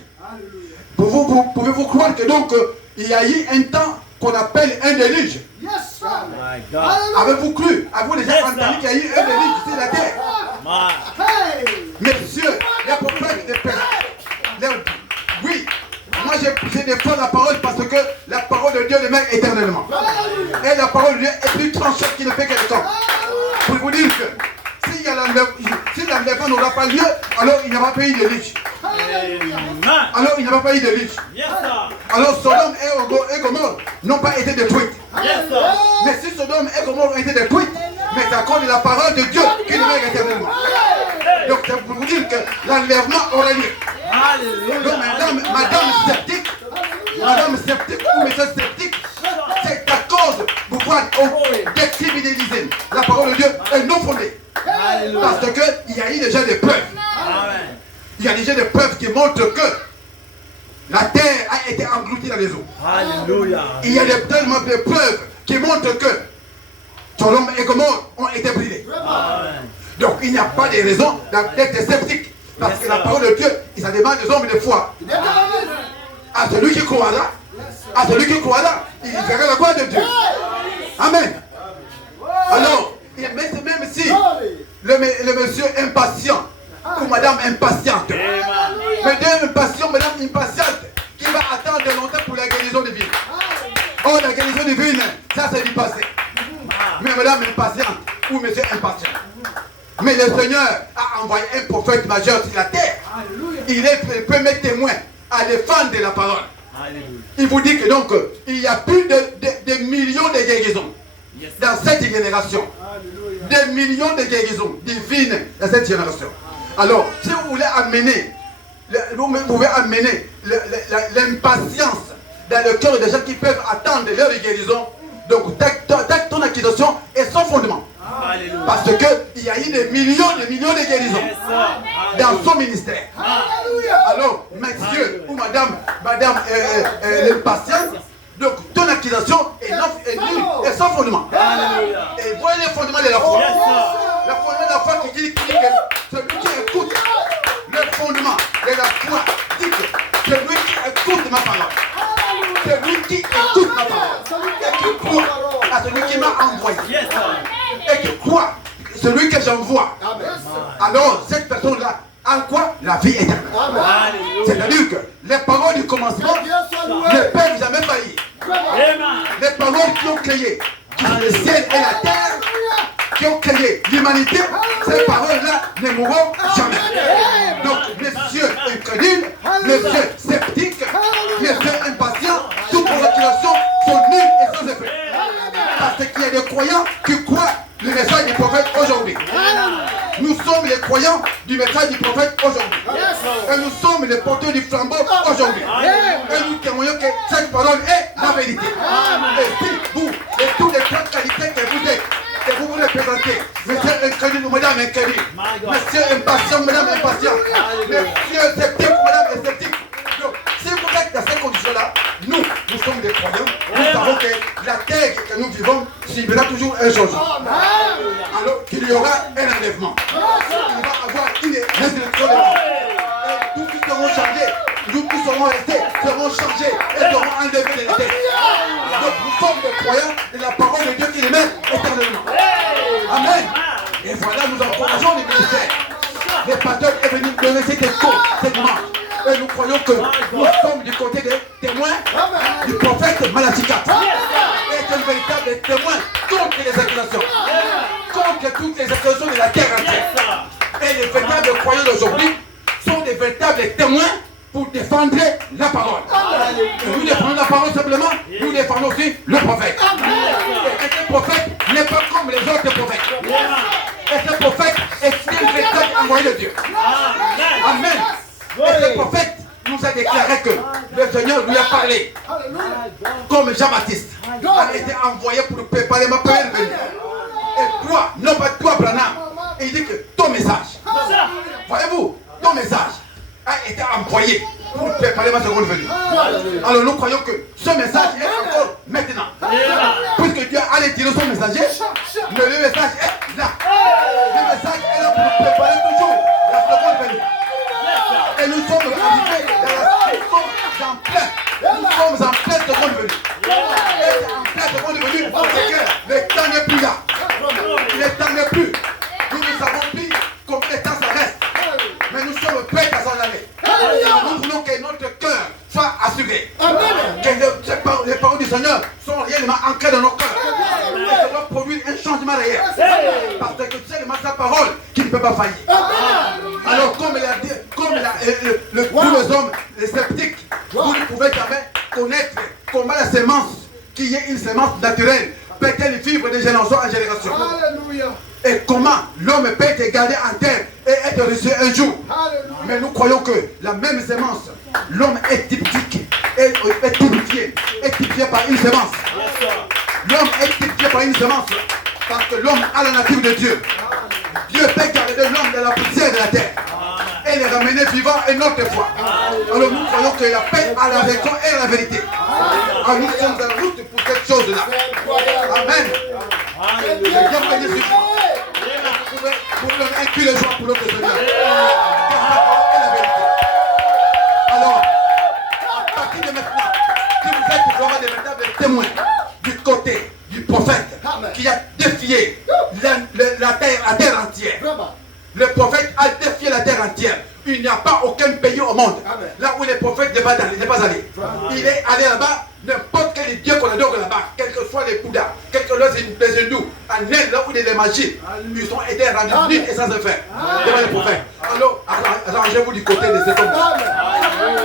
Pouvez-vous croire que donc il y a eu un temps qu'on appelle un déluge? My God. Avez-vous cru? Avez-vous déjà entendu qu'il y a eu un déluge sur la terre? My. Messieurs, les prophètes de Père. Oui, moi je défends la parole parce que la parole de Dieu demeure éternellement. Et la parole de Dieu est plus tranchante qu'il ne fait quelque temps. Pour vous dire que si l'enlèvement n'aura pas lieu, alors il n'y aura pas eu de déluge. Amen. Alors il n'y aura pas eu de déluge. Yes, sir. Alors Sodome et Gomorrhe n'ont pas été détruites. Yes, sir. Mais si Sodome et Gomorrhe ont été détruites, mais c'est à cause de la parole de Dieu qui demeure éternellement. Donc c'est pour vous dire que l'enlèvement aura lieu. Alléluia. Donc madame sceptique ou monsieur sceptique, c'est à cause vous voir décriminaliser. La parole de Dieu est non fondée. Alléluia. Parce qu'il y a eu déjà des preuves. Amen. Il y a déjà des preuves qui montrent que la terre a été engloutie dans les eaux. Alléluia. Il y a tellement de preuves qui montrent que Sodome et Gomorrhe ont été brûlés. Amen. Donc il n'y a pas de raison d'être sceptique. Parce que la parole de Dieu, ça demande des hommes de foi. à celui qui croira, il verra la gloire de Dieu. Amen. Alors, même si le monsieur impatient ou madame impatiente, madame impatiente qui va attendre longtemps pour la guérison divine. Oh, la guérison divine, ça c'est du passé. Mais madame impatiente ou monsieur impatient. Mais le Seigneur a envoyé un prophète majeur sur la terre. Il peut mettre témoin à défendre la parole. Il vous dit que donc, il y a plus de millions de guérisons dans cette génération. Des millions de guérisons divines dans cette génération. Alors, si vous voulez amener, vous pouvez amener l'impatience dans le cœur des gens qui peuvent attendre leur guérison, donc ton accusation est sans fondement. Parce qu'il y a eu des millions de guérisons dans son ministère. Alors, monsieur ou madame l'impatience, donc ton accusation est nulle et sans fondement. Et voyez le fondement de la foi. Le fondement de la foi qui dit que celui qui écoute le fondement de la foi dit que celui qui écoute ma parole, celui qui écoute ma parole et qui croit à celui qui m'a envoyé et qui croit celui que j'envoie, alors cette personne-là a quoi? La vie éternelle. C'est-à-dire que les paroles du commencement ne peuvent jamais faillir. Les paroles qui ont créé le ciel et la terre, qui ont créé l'humanité, ces paroles-là ne mourront jamais. Donc, messieurs incrédules, messieurs sceptiques, messieurs impatients, toutes vos accusations sont nulles et sans effet. Parce qu'il y a des croyants qui croient le message du prophète aujourd'hui. Nous sommes les croyants du message du prophète aujourd'hui. Et nous sommes les porteurs du flambeau aujourd'hui. Et nous témoignons que cette parole est la vérité. Et si vous, et toutes les grandes qualités que vous êtes, que vous vous représentez, monsieur incrédule ou madame incrédule, monsieur impatient, madame impatient, monsieur sceptique ou madame sceptique. Donc, si vous êtes dans ces conditions-là, nous sommes des croyants. Nous savons que la terre que nous vivons subira toujours un changement. Alors qu'il y aura un enlèvement. Il va avoir une résurrection de mort. Et tous qui seront changés, nous qui serons restés, seront changés et seront enlevés de la terre. Donc nous sommes des croyants de la parole de Dieu qui les met éternellement. Amen. Et voilà, nous encourageons les ministères. Le pasteur est venu donner cet écho, cette dimanche. Et nous croyons que nous sommes du côté des témoins du prophète Malachi 4. Et un véritable témoin contre les accusations. Contre toutes les accusations de la terre entière. Et les véritables croyants d'aujourd'hui sont des véritables témoins pour défendre la parole. Et nous défendons la parole simplement, nous défendons aussi le prophète. Et ce prophète n'est pas comme les autres prophètes. Et ce prophète est un véritable envoyé de Dieu. Amen. Et ce prophète nous a déclaré que le Seigneur lui a parlé. Comme Jean-Baptiste a été envoyé pour préparer ma première venue. Et toi, non pas toi, Branham, il dit que ton message, voyez-vous, ton message a été envoyé pour préparer ma seconde venue. Alors nous croyons que ce message est encore maintenant. Puisque Dieu a retiré son messager, mais le message est là. Le message est là pour préparer toujours la seconde venue. Et nous sommes arrivés nous sommes en pleine seconde venue. Et en pleine seconde venue, parce que le temps n'est plus là. Le temps n'est plus. Nous ne savons plus combien de temps ça reste. Mais nous sommes prêts à s'en aller. Nous voulons que notre cœur soit assuré. Que les paroles du Seigneur sont réellement ancrées dans nos cœurs. Et ça doit produire un changement réel. Parce que c'est seulement sa parole qui ne peut pas faillir. Alors comme tous les hommes, les sceptiques, vous ne pouvez jamais connaître comment la sémence, qui est une sémence naturelle, peut-elle vivre de génération en génération. Et comment l'homme peut être gardé en terre et être reçu un jour. Mais nous croyons que la même sémence, l'homme est typique, est typifié par une sémence. L'homme est typifié par une sémence parce que l'homme a la nature de Dieu. Dieu peut garder l'homme dans la poussière de la terre et les ramener vivants une autre fois. Alors nous croyons que la paix a la raison et la vérité. Alors nous sommes en route pour cette chose-là. Amen. Bienvenue sur vous. Vous pouvez un cul de joie pour notre Seigneur. Et la vérité. Alors, à partir de qui a défié la terre entière. Le prophète a défié la terre entière. Il n'y a pas aucun pays au monde là où les prophètes n'est pas allé. Il est allé là-bas, n'importe quel dieu qu'on adore là-bas, quels que soient les Bouddhas, quels que soient les hindous, en Inde, là où il y a des magies, ils ont été rendus nuls et sans effet devant les prophètes. Alors, arrangez-vous du côté des hommes.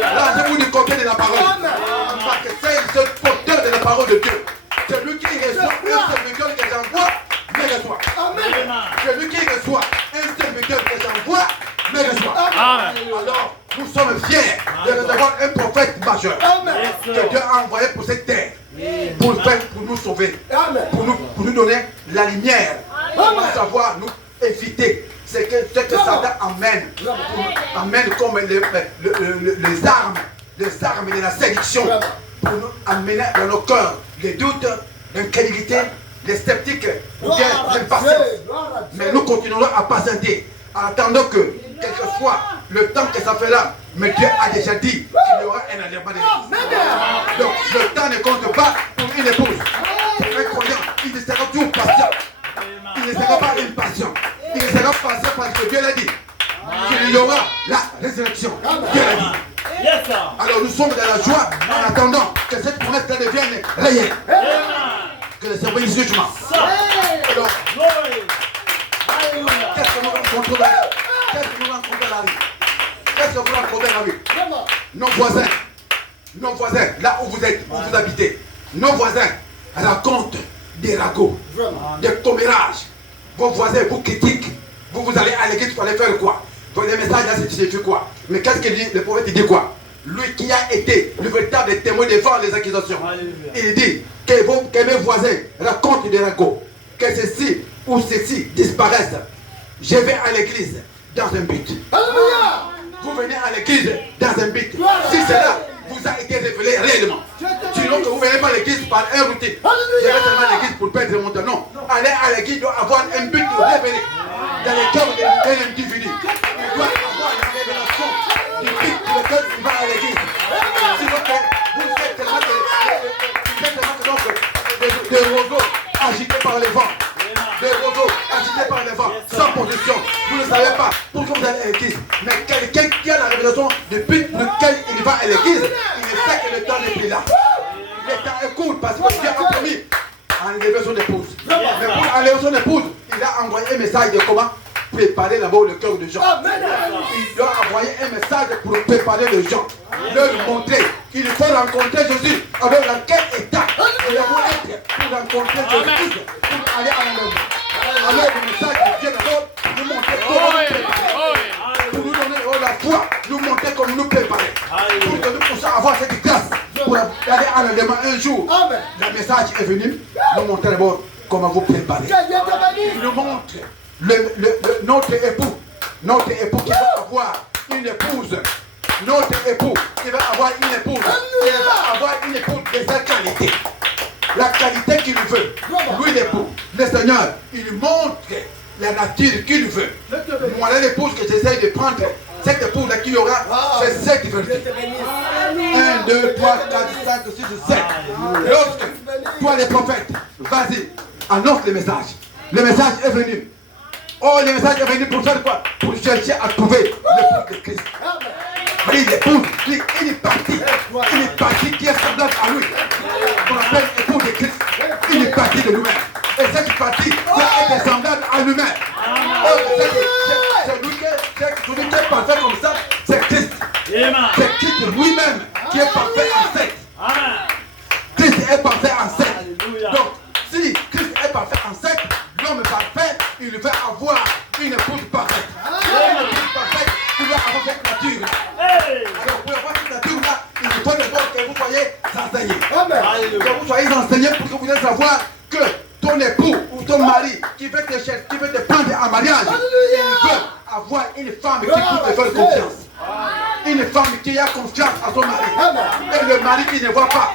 Arrangez-vous du côté de la parole. Parce que c'est le porteur de la parole de Dieu. C'est lui qui reçoit un serviteur que j'envoie, mais reçoit. C'est lui qui reçoit un serviteur que j'envoie, mais reçoit. Alors, nous sommes fiers de recevoir un prophète majeur que Dieu a envoyé pour cette terre, pour nous sauver, pour nous donner la lumière, pour savoir nous éviter ce que Satan amène comme les armes de la séduction, pour nous amener dans nos cœurs les doutes, l'incrédulité, les sceptiques, ou bien l'impatience. Mais nous continuerons à patienter, en attendant que, quel que soit le temps que ça fait là, mais Dieu a déjà dit qu'il y aura un enlèvement des époux. Donc le temps ne compte pas pour une épouse. Pour un croyant, il ne sera toujours patient. Il ne sera pas impatient. Il ne sera patient parce que Dieu l'a dit qu'il y aura la résurrection. Dieu l'a dit. Alors nous sommes dans la joie en attendant que cette promesse-là devienne réelle. Que le Seigneur bénisse le jugement. Alors, qu'est-ce que nous rencontrons là? Qu'est-ce que nous rencontrons dans la rue? Qu'est-ce que vous rencontrez dans la rue? Nos voisins, là où vous êtes, où vous habitez, nos voisins racontent des ragots, des commérages. Vos voisins vous critiquent. Vous allez à l'église pour aller faire quoi? Les messages là, c'est quoi? Mais qu'est-ce qu'il dit? Le prophète il dit quoi? Lui qui a été le véritable témoin devant les accusations. Il dit que mes voisins racontent des ragots, que ceci ou ceci disparaissent. Je vais à l'église dans un but. Alléluia. Vous venez à l'église dans un but. Si cela vous a été révélé réellement. Sinon que vous ne venez pas à l'église par un routine. Je vais seulement à l'église pour perdre mon temps. Non. Aller à l'église doit avoir un but révélé dans le cœur d'un individu. Il doit avoir la révélation du but pour lequel il va à l'église. Sinon que vous êtes tellement des roseaux agités par le vent. Des roseaux agités par le vent, sans position. Vous ne savez pas pourquoi vous allez à l'église. Mais quelqu'un qui a la révélation du but pour lequel il va à l'église, il sait que le temps n'est plus là. Le temps est court parce que Dieu a promis à enlever son épouse. Mais pour enlever son épouse, il a envoyé un message de comment préparer d'abord le cœur des gens. Il doit envoyer un message pour préparer les gens. Leur montrer qu'il faut rencontrer Jésus. Alors dans quel état il faut être pour rencontrer Jésus, pour aller à l'enlèvement. Alors le message de Dieu d'abord nous montrer comment nous préparer. Pour nous donner la foi, nous montrer comment nous préparer. Pour que nous puissions avoir cette grâce pour aller à l'enlèvement un jour. Le message est venu nous montrer d'abord comment vous préparer. Il nous montre notre époux qui va avoir une épouse. Notre époux qui va avoir une épouse. Il va avoir une épouse de sa qualité. La qualité qu'il veut. Lui l'époux. Le Seigneur, il montre la nature qu'il veut. Moi l'épouse que j'essaie de prendre, cette épouse là qui aura, c'est cette vérité. 1, 2, 3, 4, 5, 6, 7. Lorsque toi les prophètes, vas-y, annonce le message. Le message est venu. Oh, le message est venu pour faire quoi? Pour chercher à trouver l'épouse de Christ. Oui, l'épouse, une partie qui est semblable à lui. On appelle épouse de Christ. Une partie de lui-même. Et cette partie doit être semblable à lui-même. Oh, celui qui est parfait comme ça, c'est Christ. C'est Christ lui-même qui est parfait en fait. Christ est parfait en fait. Donc, si Christ est parfait en fait, l'homme parfait, il va avoir une épouse parfaite. Une épouse parfaite, il va avoir cette nature. Alors pour avoir cette nature-là, il faut d'abord que vous soyez enseignés. Que vous soyez enseignés pour que vous puissiez savoir que ton époux ou ton mari qui veut te chercher, qui veut te prendre en mariage, il veut avoir une femme qui peut te faire confiance. Une femme qui a confiance à son mari. Et le mari qui ne voit pas.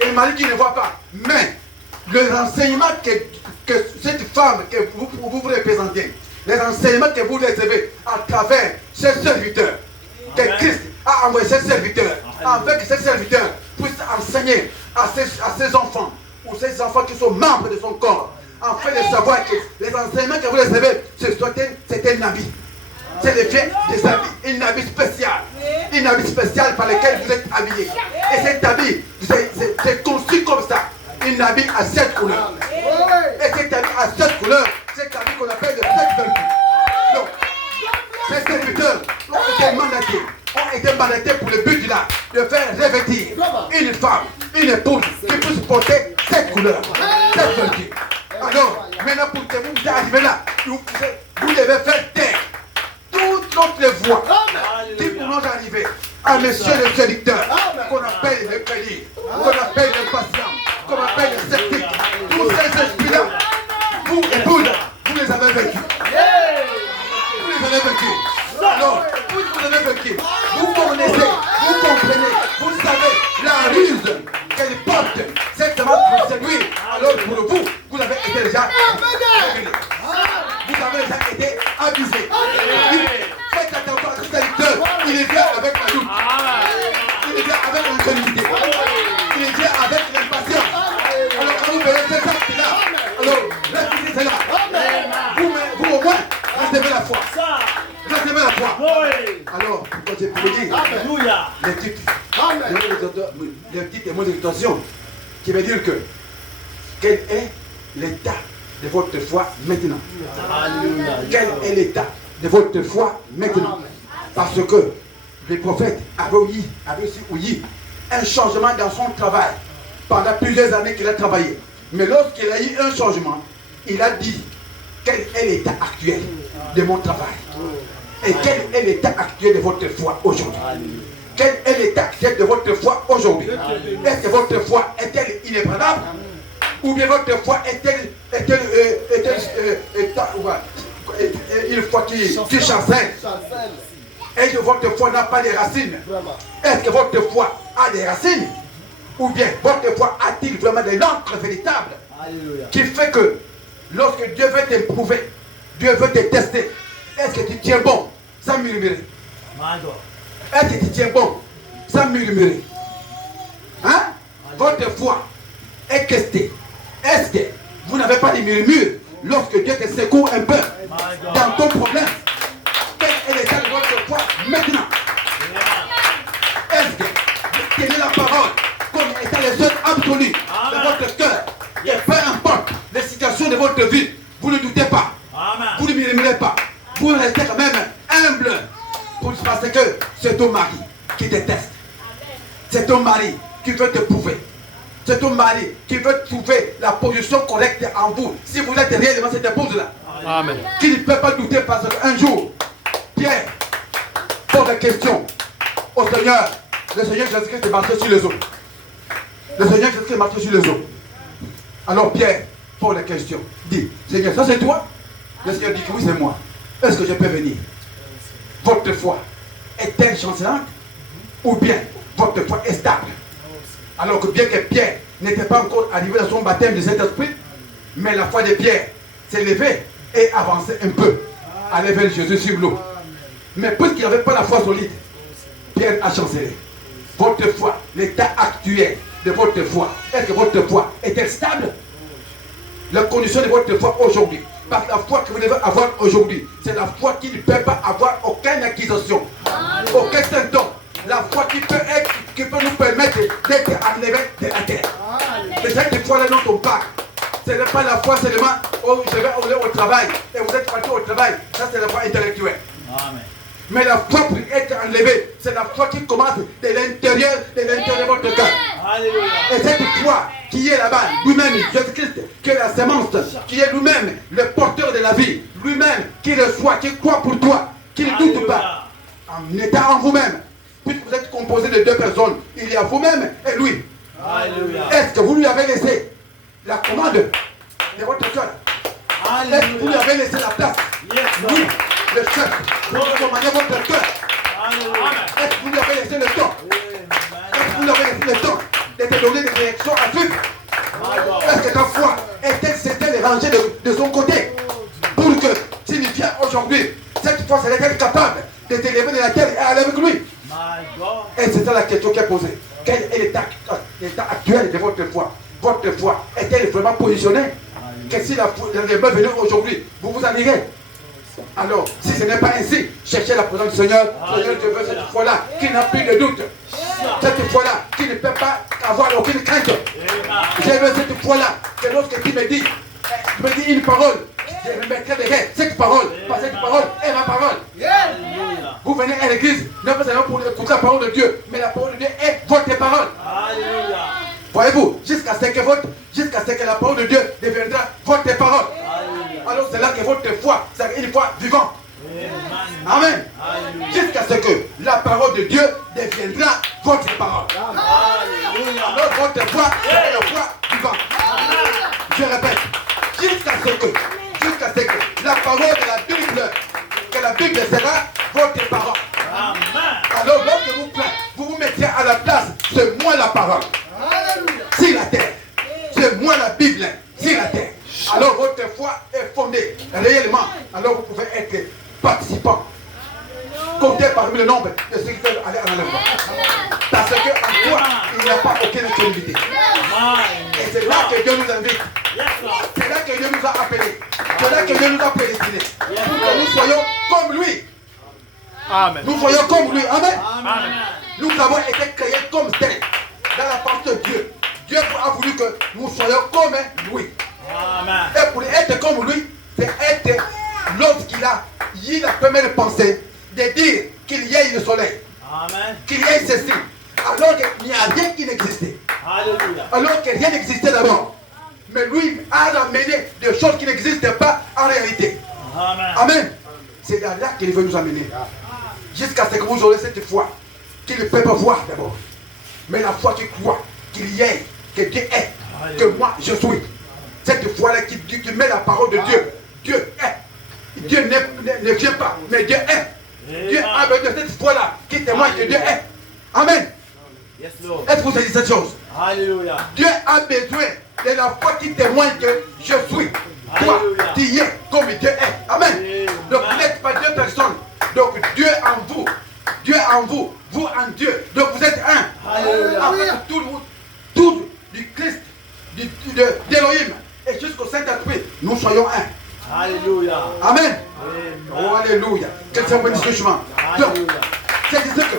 Et le mari qui ne voit pas. Mais le renseignement que cette femme que vous représentez, les renseignements que vous recevez à travers ces serviteurs, que Christ a envoyé ces serviteurs, afin que ces serviteurs puissent enseigner à ses enfants ou ces enfants qui sont membres de son corps, afin de savoir que les enseignements que vous recevez, c'est un habit. C'est le fait des habits, un habit spécial. Un habit spécial par lequel vous êtes habillés. Et cet habit, c'est conçu comme ça. Un habit à 7 couleurs. Et cet habit à 7 couleurs, cet habit qu'on appelle le 7 vertus. Donc, ces serviteurs ont été mandatés pour le but de faire revêtir une femme, une épouse qui puisse porter 7 couleurs, 7 vertus. Alors, maintenant pour que vous arrivez là, vous devez faire taire toutes notre voix qui pourront arriver à monsieur le séducteur, qu'on appelle le pédit, qu'on appelle le patient, qu'on appelle le sceptique. Tous ces esprits-là, vous, épouses, vous les avez vécus. Vous les avez vécus. Alors, vous avez vécu, vous connaissez, vous comprenez, vous savez la ruse qu'elle porte, cette semence pour séduire. Alors pour vous, vous avez été déjà réglé. Vous avez déjà été abusé. Faites attention à ce séducteur, il est vient avec la doute. Il est vient avec l'ingénuité. Il est vient avec l'impatience. Alors quand vous verrez ces actes-là, alors restez cela. Vous au moins, recevez la foi. Recevez la foi. Alors, pourquoi j'ai pour dire les titres et mots d'exhortation qui veut dire que quel est l'état de votre foi maintenant? Quel est l'état de votre foi maintenant? Parce que le prophète avait aussi ouï un changement dans son travail pendant plusieurs années qu'il a travaillé. Mais lorsqu'il a eu un changement, il a dit quel est l'état actuel de mon travail? Et quel est l'état actuel de votre foi aujourd'hui? Quel est l'état actuel de votre foi aujourd'hui? Est-ce que votre foi est-elle inébranlable? Ou bien votre foi est-elle une foi qui chancelle? Est-ce que votre foi n'a pas de racines? Est-ce que votre foi a des racines? Ou bien votre foi a-t-il vraiment de l'encre véritable qui fait que lorsque Dieu veut t'éprouver, Dieu veut te tester, est-ce que tu tiens bon sans murmurer? Est-ce que tu tiens bon sans murmurer? Hein? Votre foi est testée. Est-ce que vous n'avez pas de murmure lorsque Dieu te secoue un peu dans ton problème? Quel est l'état de votre foi maintenant? Est-ce que vous tenez la parole comme étant le seul absolu de votre cœur? Et peu importe les situations de votre vie, vous ne doutez pas. Vous ne murmurez pas. Vous restez quand même humble. Parce que c'est ton mari qui te teste. C'est ton mari qui veut te prouver. C'est ton mari qui veut trouver la position correcte en vous. Si vous êtes réellement cette épouse-là, qui ne peut pas douter parce qu'un jour, Pierre pose la question au Seigneur. Le Seigneur Jésus-Christ est marché sur les eaux. Le Seigneur Jésus-Christ est marché sur les eaux. Alors Pierre pose la question. Dit, Seigneur, ça c'est toi? Le Seigneur dit que oui, c'est moi. Est-ce que je peux venir? Votre foi est-elle chancelante? Ou bien votre foi est stable? Alors que bien que Pierre n'était pas encore arrivé à son baptême de cet esprit, mais la foi de Pierre s'est levée et avancée un peu, allait vers Jésus sur l'eau. Mais puisqu'il n'avait pas la foi solide, Pierre a chancelé. Votre foi, l'état actuel de votre foi, est-ce que votre foi est-elle stable? La condition de votre foi aujourd'hui, parce que la foi que vous devez avoir aujourd'hui, c'est la foi qui ne peut pas avoir aucune accusation, aucun symptôme. La foi qui peut nous permettre d'être enlevés de la terre. C'est cette foi-là dont on parle. Ce n'est pas la foi seulement, oh, je vais aller au travail, et vous êtes parti au travail. Ça, c'est la foi intellectuelle. Amen. Mais la foi pour être enlevée, c'est la foi qui commence de l'intérieur de votre cœur. Et cette foi qui est là-bas, lui-même, Jésus-Christ, qui est la semence, qui est lui-même le porteur de la vie, lui-même qui reçoit, qui croit pour toi, qui ne doute pas, en état en vous-même. Puisque vous êtes composé de deux personnes, il y a vous-même et lui. Est-ce que vous lui avez laissé la commande de votre cœur? Est-ce que vous lui avez laissé la place? Oui, le chef, pour commander votre cœur. Est-ce que vous lui avez laissé le temps? Est-ce que vous lui avez laissé le temps de te donner des réactions à suivre? Est-ce que ta foi est-elle rangée de son côté? Pour que, s'il vient aujourd'hui, cette foi serait-elle capable de t'élever de la terre et aller avec lui? Et c'est ça la question qui est posée. Quel est l'état actuel de votre foi? votre foi est-elle vraiment positionnée? Que si la rebelle venait aujourd'hui, vous vous en irez. Alors, si ce n'est pas ainsi, cherchez la présence du Seigneur. Seigneur, je veux cette foi-là qui n'a plus de doute. Cette foi-là qui ne peut pas avoir aucune crainte. Je veux cette foi-là que lorsque tu me dis une parole, je remettrai derrière cette parole. Parce que cette parole est ma parole. Vous venez à l'église, non pas seulement pour écouter la parole de Dieu, mais la parole de Dieu est votre parole. Voyez-vous, jusqu'à ce que la parole de Dieu deviendra votre parole. Alors c'est là que votre foi c'est une foi vivante. Amen. Jusqu'à ce que la parole de Dieu deviendra votre parole. Alors votre foi est la foi vivante. Je répète, jusqu'à ce que la parole de la Bible, que la Bible sera votre parole. Alors lorsque vous vous mettez à la place, c'est moi la parole. Sur la terre. C'est moi la Bible sur la terre. Alors votre foi est fondée réellement. Alors vous pouvez être participant. Comptez parmi le nombre de ceux qui peuvent aller en enlèvement. Parce qu'en toi, il n'y a pas aucune crédibilité. Et c'est là que Dieu nous invite. C'est là que Dieu nous a appelés. C'est là que Dieu nous a prédestinés. Pour que nous soyons comme lui. Amen. Nous soyons comme lui. Amen. Nous avons été créés comme tel. Dans la parole de Dieu. Dieu a voulu que nous soyons comme lui. Amen. Et pour être comme lui, c'est être lorsqu'il a eu la première pensée de dire qu'il y ait le soleil. Amen. Qu'il y ait ceci. Alors qu'il n'y a rien qui n'existait. Alléluia. Alors que rien n'existait d'abord. Mais lui a ramené des choses qui n'existaient pas en réalité. Amen. Amen. C'est là qu'il veut nous amener. Jusqu'à ce que vous aurez cette foi qu'il ne peut pas voir d'abord. Mais la foi qui croit qu'il y ait, que Dieu est, que moi je suis. Cette foi-là qui met la parole de Dieu. Dieu est. Dieu ne vient pas, mais Dieu est. Dieu a besoin de cette foi-là qui témoigne que Dieu est. Amen. Yes, Lord. Est-ce que vous savez cette chose? Alléluia. Dieu a besoin de la foi qui témoigne que je suis. Toi, tu y es comme Dieu est. Amen. Donc vous n'êtes pas deux personnes. Donc Dieu en vous. Dieu en vous. Vous en Dieu. Donc vous êtes un. Alléluia. Tout du Christ, d'Élohim et jusqu'au Saint-Esprit, nous soyons un. Alléluia. Amen. Oh, alléluia. Quel c'est mon chemin. Donc, c'est-à-dire que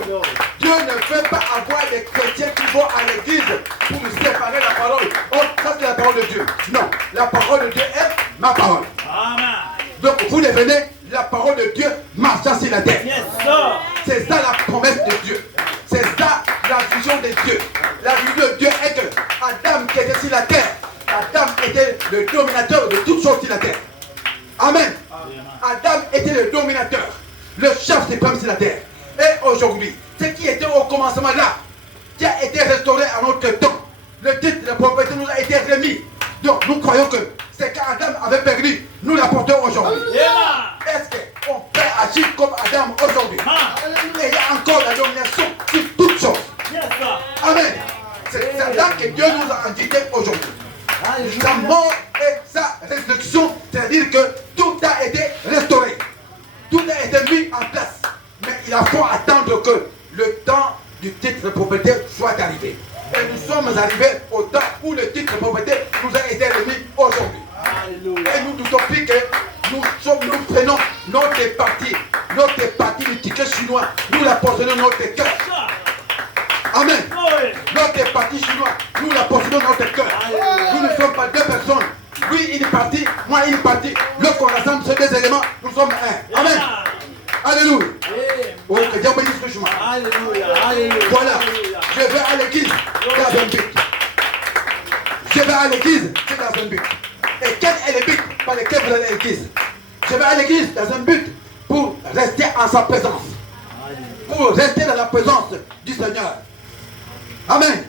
Dieu ne veut pas avoir des chrétiens qui vont à l'église pour nous séparer la parole. Oh, ça c'est la parole de Dieu. Non, la parole de Dieu est ma parole. Amen. Donc vous devenez la parole de Dieu marchant sur la terre. Yes, sir. C'est ça la promesse de Dieu. C'est ça la vision de Dieu. La vision de Dieu est que Adam qui était sur la terre, Adam était le dominateur de toutes choses sur la terre. Amen. Adam était le dominateur, le chef suprême sur la terre. Et aujourd'hui, ce qui était au commencement là, qui a été restauré à notre temps, le titre de propriété nous a été remis. Donc nous croyons que ce qu'Adam avait perdu, nous l'apportons aujourd'hui. Est-ce qu'on peut agir comme Adam aujourd'hui? Et il y a encore la domination sur toutes choses. Amen. C'est là que Dieu nous a invités aujourd'hui. Sa mort et sa résurrection, c'est-à-dire que tout a été restauré. Tout a été mis en place. Mais il faut attendre que le temps du titre de propriété soit arrivé. Et nous sommes arrivés au temps où le titre de propriété nous a été remis aujourd'hui. Et nous doutons plus que nous prenons notre partie du ticket chinois, nous la possédons dans notre cœur. Amen. Notre partie chinois, nous la possédons dans notre cœur. Nous ne sommes pas deux personnes. Lui, il est parti, moi, il est parti. Lorsqu'on rassemble ces deux éléments, nous sommes un. Amen. Alléluia. Oh, que Dieu bénisse le chemin. Voilà. Je vais à l'église, c'est dans un but. Je vais à l'église, c'est dans un but. Et quel est le but par lequel vous allez à l'église? Je vais à l'église dans un but pour rester en sa présence. Pour rester dans la présence du Seigneur. Amen.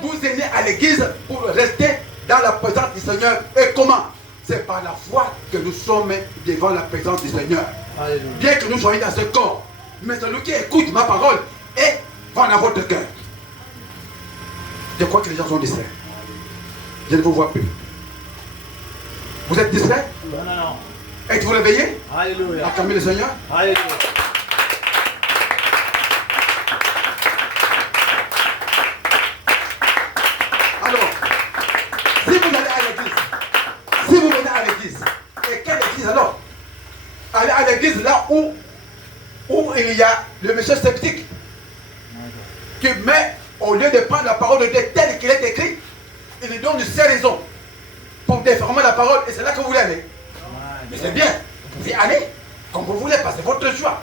Vous venez à l'église pour rester dans la présence du Seigneur. Et comment? C'est par la foi que nous sommes devant la présence du Seigneur. Bien que nous soyons dans ce corps, mais celui qui écoute ma parole et va dans votre cœur. Je crois que les gens sont distraits. Je ne vous vois plus. Vous êtes distraits? Non. Êtes-vous réveillés? Alléluia. Acclamez le Seigneur. Alléluia. Alors, l'église là où il y a le monsieur sceptique qui met, au lieu de prendre la parole de Dieu telle qu'il est écrit, il lui donne ses raisons pour déformer la parole, et c'est là que vous voulez aller. Mais c'est bien, vous pouvez aller comme vous voulez, parce que c'est votre choix.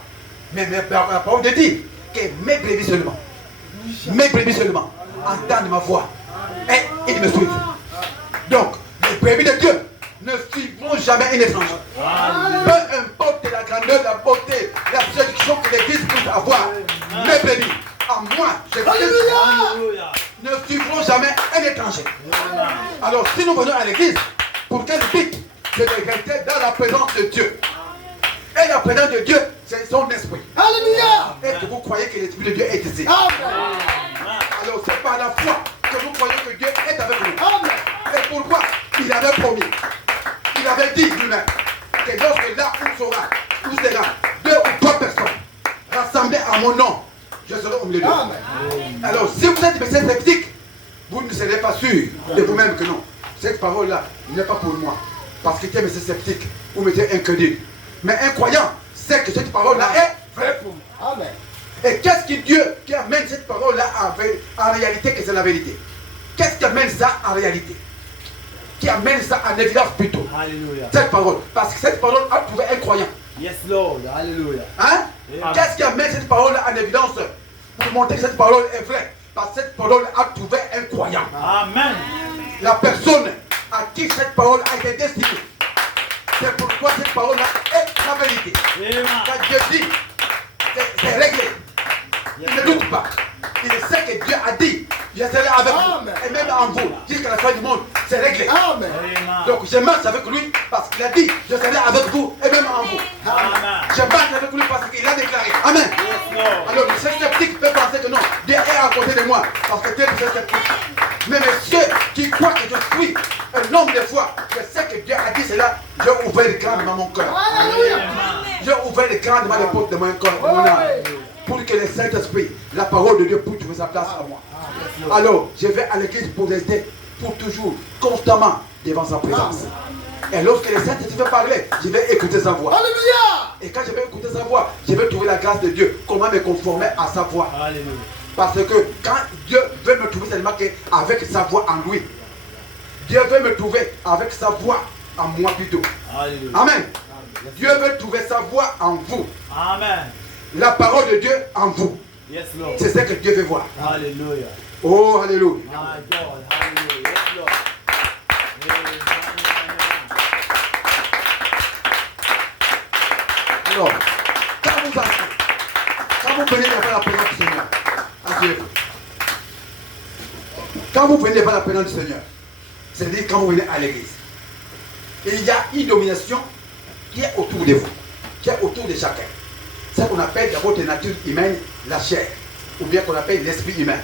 Mais la parole de Dieu, que mes brebis seulement, entendent ma voix et ils me suivent. Donc, les brebis de Dieu ne suivront jamais un étranger. Peu importe la grandeur, la beauté, la séduction que l'église peut avoir, mes brebis, à moi, ne suivront jamais un étranger. Alors, si nous venons à l'église, pour quel but? C'est de rester dans la présence de Dieu. Et la présence de Dieu, c'est son esprit. Alléluia. Est-ce que vous croyez que l'esprit de Dieu est ici? Alors, c'est par la foi que vous croyez que Dieu est avec nous. Et pourquoi? Il avait promis. Il avait dit lui-même que lorsque là où sera 2 ou 3 personnes rassemblées à mon nom, je serai au milieu d'eux. Alors, si vous êtes monsieur sceptique, vous ne serez pas sûr de vous-même que non. Cette parole-là n'est pas pour moi. Parce que tu es monsieur sceptique ou monsieur incrédule. Mais un croyant sait que cette parole-là est vraie pour moi. Amen. Et qu'est-ce que Dieu qui amène cette parole-là en réalité que c'est la vérité? Qu'est-ce qui amène ça en réalité? Qui amène ça en évidence plutôt? Alléluia. Cette parole. Parce que cette parole a trouvé un croyant. Yes, Lord. Alléluia. Hein? Qu'est-ce qui amène cette parole-là en évidence? Pour montrer que cette parole est vraie. Parce que cette parole a trouvé un croyant. Amen. La personne à qui cette parole a été destinée. C'est pourquoi cette parole-là est la vérité. Quand Dieu dit, c'est réglé. Il ne doute pas. Il sait que Dieu a dit, je serai avec vous. Et même en vous, jusqu'à la fin du monde, c'est réglé. Amen. Donc je marche avec lui parce qu'il a dit, je serai avec vous et même en vous. Je marche avec lui parce qu'il a déclaré. Amen. Alors le sceptique peut penser que non, Dieu est à côté de moi parce que Dieu est sceptique. Mais ceux qui croient que je suis un homme de foi, je sais que Dieu a dit cela, j'ai ouvert grandement mon cœur. J'ai ouvert grandement les portes de mon cœur, de mon âme, pour que le Saint-Esprit, la parole de Dieu, puisse trouver sa place à moi. Alors, je vais à l'église pour rester pour toujours, constamment devant sa présence. Et lorsque le Saint-Esprit veut parler, je vais écouter sa voix. Et quand je vais écouter sa voix, je vais trouver la grâce de Dieu, comment me conformer à sa voix. Parce que quand Dieu veut me trouver seulement avec sa voix en lui, Dieu veut me trouver avec sa voix en moi plutôt. Amen. Dieu veut trouver sa voix en vous. Amen. La parole de Dieu en vous. Yes, Lord. C'est ce que Dieu veut voir. Alléluia. Oh, alléluia. My God. Hallelujah. Yes, Lord. Alors, quand vous venez devant la présence du Seigneur, asseyez-vous. Quand vous venez devant la présence du Seigneur, c'est-à-dire quand vous venez à l'église, il y a une domination qui est autour de vous, qui est autour de chacun. C'est ce qu'on appelle dans votre nature humaine la chair, ou bien qu'on appelle l'esprit humain,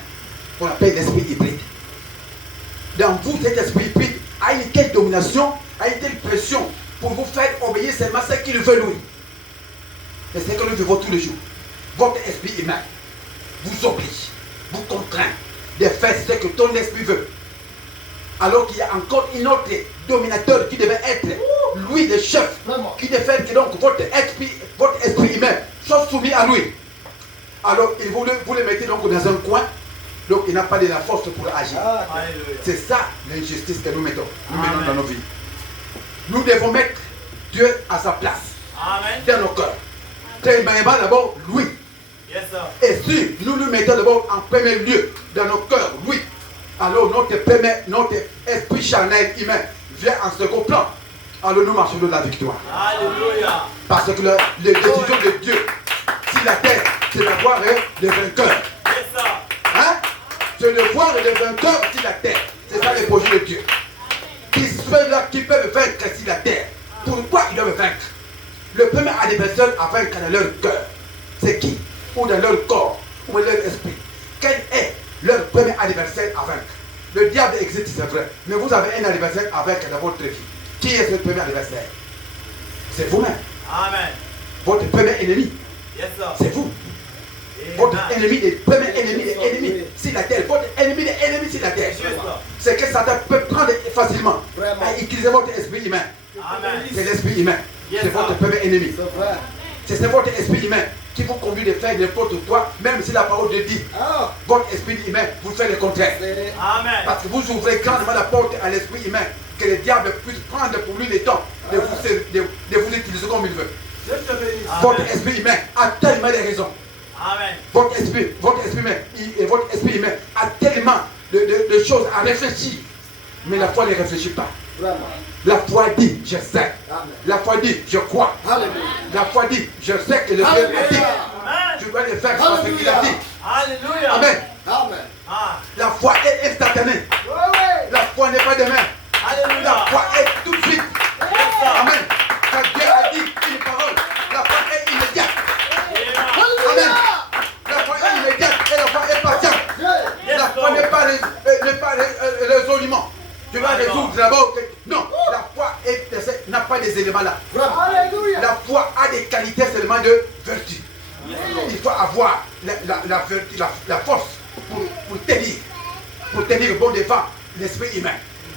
qu'on appelle l'esprit hybride. Dans vous, cet esprit hybride a une telle domination, a une telle pression pour vous faire obéir seulement ce qu'il veut lui. C'est ce que nous vivons tous les jours. Votre esprit humain vous oblige, vous contraint de faire ce que ton esprit veut. Alors qu'il y a encore un autre dominateur qui devait être lui le chef, qui devait faire que donc votre esprit humain soit soumis à lui. Alors il vous le mettez donc dans un coin, donc il n'a pas de la force pour agir. C'est ça l'injustice que nous menons dans nos vies. Nous devons mettre Dieu à sa place dans nos cœurs. Premièrement d'abord lui. Yes, sir. Et si nous nous mettons d'abord en premier lieu dans nos cœurs, oui, alors notre esprit charnel humain vient en second plan. Alors nous marchons de la victoire. Alléluia. Parce que les décisions de Dieu sur la terre, c'est d'avoir les vainqueurs. Yes, sir. Hein? C'est de voir les vainqueurs sur la terre. C'est ça le projet de Dieu. Ceux-là qui peuvent vaincre sur la terre. Pourquoi ils doivent vaincre? Le premier adversaire à vaincre dans leur cœur, c'est qui? Ou dans leur corps, ou dans leur esprit. Quel est leur premier adversaire à vaincre? Le diable existe, c'est vrai. Mais vous avez un adversaire à vaincre dans votre vie. Qui est ce premier adversaire? C'est vous-même. Amen. Votre premier ennemi, Yes, sir. c'est vous. Votre ennemi, le premier ennemi des ennemis sur la terre. Votre ennemi des ennemis sur la terre. C'est que Satan peut prendre facilement et utiliser votre esprit humain. Amen. C'est l'esprit humain. Yes, C'est votre sir. premier ennemi. C'est votre esprit humain qui vous conduit de faire n'importe quoi, même si la parole de dit. Votre esprit humain vous fait le contraire. Amen. Parce que vous ouvrez grandement la porte à l'esprit humain, que le diable puisse prendre pour lui le temps de vous utiliser comme il veut. Votre esprit humain a tellement de raisons. Amen. Votre esprit humain a tellement de choses à réfléchir. Mais la foi ne réfléchit pas. La foi dit, je sais. La foi dit, je crois. La foi dit, je sais que le Dieu a dit. Je dois le faire parce qu'il a dit. Alléluia. Amen. Ah. La foi est instantanée. La foi n'est pas demain. Alléluia. La foi est tout de suite. Yes, sir. Amen. Quand Dieu a dit une parole, la foi est immédiate. Amen. La foi est immédiate et la foi est patiente. La foi n'est pas résolument. Je dois résoudre d'abord. Non, la foi n'a pas des éléments là. La foi a des qualités seulement de vertu. Il faut avoir la force pour tenir bon devant l'esprit humain.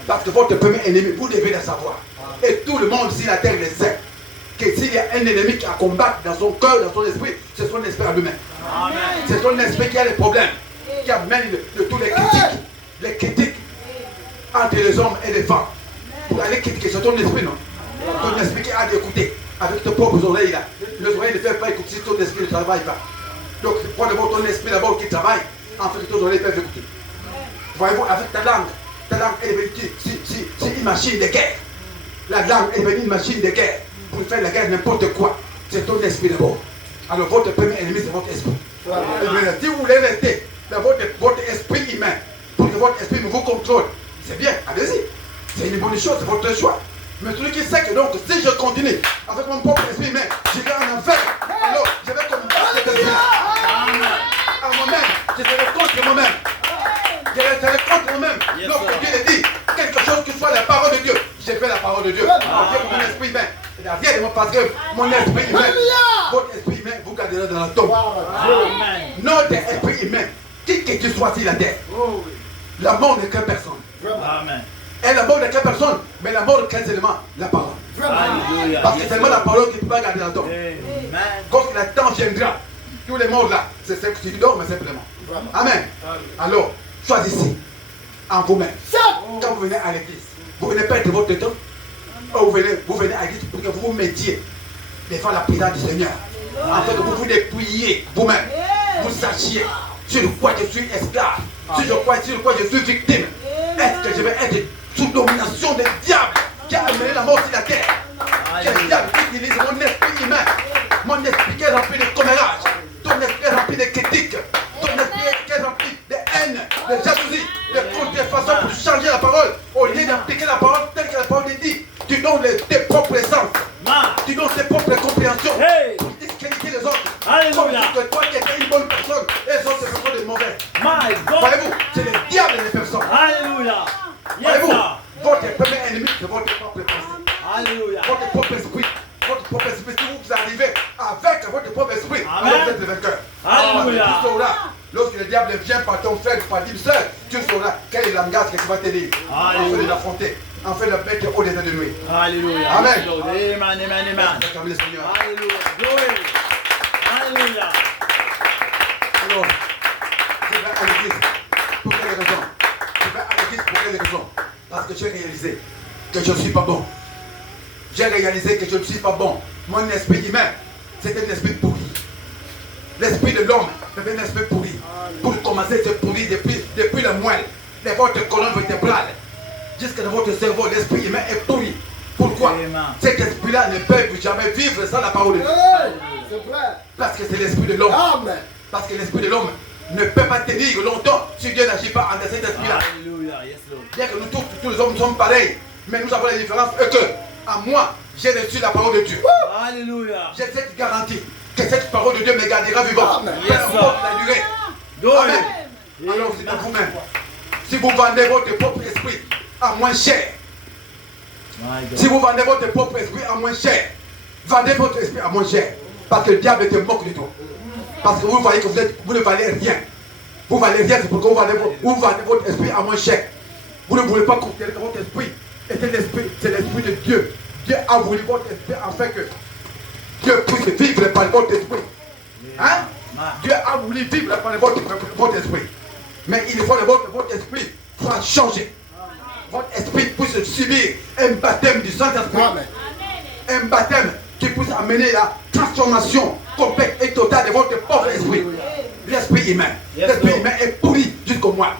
Parce que votre premier ennemi, vous devez le savoir. Et tout le monde sur la terre le sait. Que s'il y a un ennemi qui a combattre dans son cœur, dans son esprit, c'est son esprit à lui-même. C'est son esprit qui a les problèmes, qui amène de tous les critiques entre les hommes et les femmes. Pour aller critiquer, c'est ton esprit, non? Ton esprit qui a d'écouter avec tes propres oreilles là. Les oreilles ne peuvent pas écouter si ton esprit ne travaille pas. Donc, prends d'abord ton esprit d'abord qui travaille, en fait, tes oreilles peuvent écouter. Voyez-vous, avec ta langue est devenue une machine de guerre. La langue est devenue une machine de guerre. Pour faire la guerre n'importe quoi, c'est ton esprit d'abord. Alors, votre premier ennemi, c'est votre esprit. Si vous voulez rester dans votre esprit humain, pour que votre esprit vous contrôle, c'est bien, allez-y. C'est une bonne chose, c'est votre choix. Mais celui qui sait que donc, si je continue avec mon propre esprit humain, je vais en enfer. Alors, je vais combattre cet esprit. À moi-même, je serai contre moi-même. Je serai contre moi-même. Donc, Dieu le dit, quelque chose qui soit la parole de Dieu, j'ai fait la parole de Dieu. Dieu pour mon esprit humain. Il n'y a rien de moi parce que mon esprit humain, votre esprit humain, vous garderez dans la tombe. Notre esprit humain, qui que tu sois sur la terre, la mort ne craint personne. Amen. Et la mort ne craint personne, mais la mort craint seulement la parole. Alléluia. Parce que c'est seulement la parole qui ne peut pas garder la tombe. Amen. Quand le temps viendra, tous les morts là, c'est ce que tu dors, mais simplement. Amen. Alors, choisissez en vous-même. Quand vous venez à l'église, vous venez perdre votre temps. Vous venez à l'église pour que vous vous mettiez devant la présence du Seigneur. Afin que vous vous dépouilliez vous-même. Vous sachiez sur quoi je suis esclave. Sur quoi je suis victime. Est-ce que je vais être sous domination du diable qui a amené la mort sur la terre? Quel diable qui utilise mon esprit humain? Mon esprit qui est rempli de commérages. Ton esprit est rempli de critiques. Ton esprit qui est rempli de haine, de jalousie, de contrefaçon pour changer la parole. Au lieu d'appliquer la parole telle que la parole est dit, tu donnes tes propres sens. Tu donnes tes propres compréhensions pour disqualifier les autres. Alléluia. Comme si toi qui étais une bonne personne et les autres sont des mauvais. My God. Voyez-vous, c'est le diable des personnes. Alléluia. Yes, Voyez-vous, sir. votre premier ennemi, c'est votre propre pensée. Alléluia. Votre propre esprit. Votre propre esprit, si vous arrivez avec votre propre esprit, Amen. alors vous êtes le vainqueur. Alléluia. Tu sauras, lorsque le diable vient par ton frère, par une soeur, tu sauras quel est le langage que tu vas te dire. Alléluia. Afin de l'affronter, afin de le mettre au destin de lui. Alléluia. Amen. Yes, Lord. Amen. Amen. Amen. Acclamez le Seigneur. Alléluia. Glory. Alléluia. Alors, je vais à l'église. Pour quelle raison? Je vais à l'église pour quelle raison? Parce que j'ai réalisé que je ne suis pas bon. J'ai réalisé que je ne suis pas bon. Mon esprit humain, c'est un esprit pourri. L'esprit de l'homme, c'est un esprit pourri. Pour commencer, c'est pourri depuis la moelle de votre colonne vertébrale jusqu'à votre cerveau. L'esprit humain est pourri. Pourquoi? Amen. Cet esprit-là ne peut jamais vivre sans la parole de Dieu. Parce que c'est l'esprit de l'homme. Parce que l'esprit de l'homme ne peut pas tenir longtemps si Dieu n'agit pas en cet esprit-là. Alléluia. Yes, Lord. Bien que nous tous les hommes sommes pareils, mais nous avons la différence et que, à moi, j'ai reçu la parole de Dieu. Alléluia. J'ai cette garantie que cette parole de Dieu me gardera vivant. Peu Yes, importe la durée. Glory. Amen. Alors c'est à vous-même. Si vous vendez votre propre esprit à moins cher, My God. si vous vendez votre propre esprit à moins cher, vendez votre esprit à moins cher. Parce que le diable te moque de toi. Parce que vous voyez que vous ne valez rien. Vous valez rien, c'est pourquoi vous vendez votre esprit à moins cher. Vous ne voulez pas considérer que votre esprit est un esprit, c'est l'esprit de Dieu. Dieu a voulu votre esprit afin que Dieu puisse vivre par votre esprit. Hein? Dieu a voulu vivre par votre esprit. Mais il faut que votre esprit soit changé. Votre esprit puisse subir un baptême du Saint-Esprit. Un baptême qui puisse amener la transformation complète et totale de votre pauvre esprit. L'esprit humain. L'esprit humain est pourri jusqu'au moi.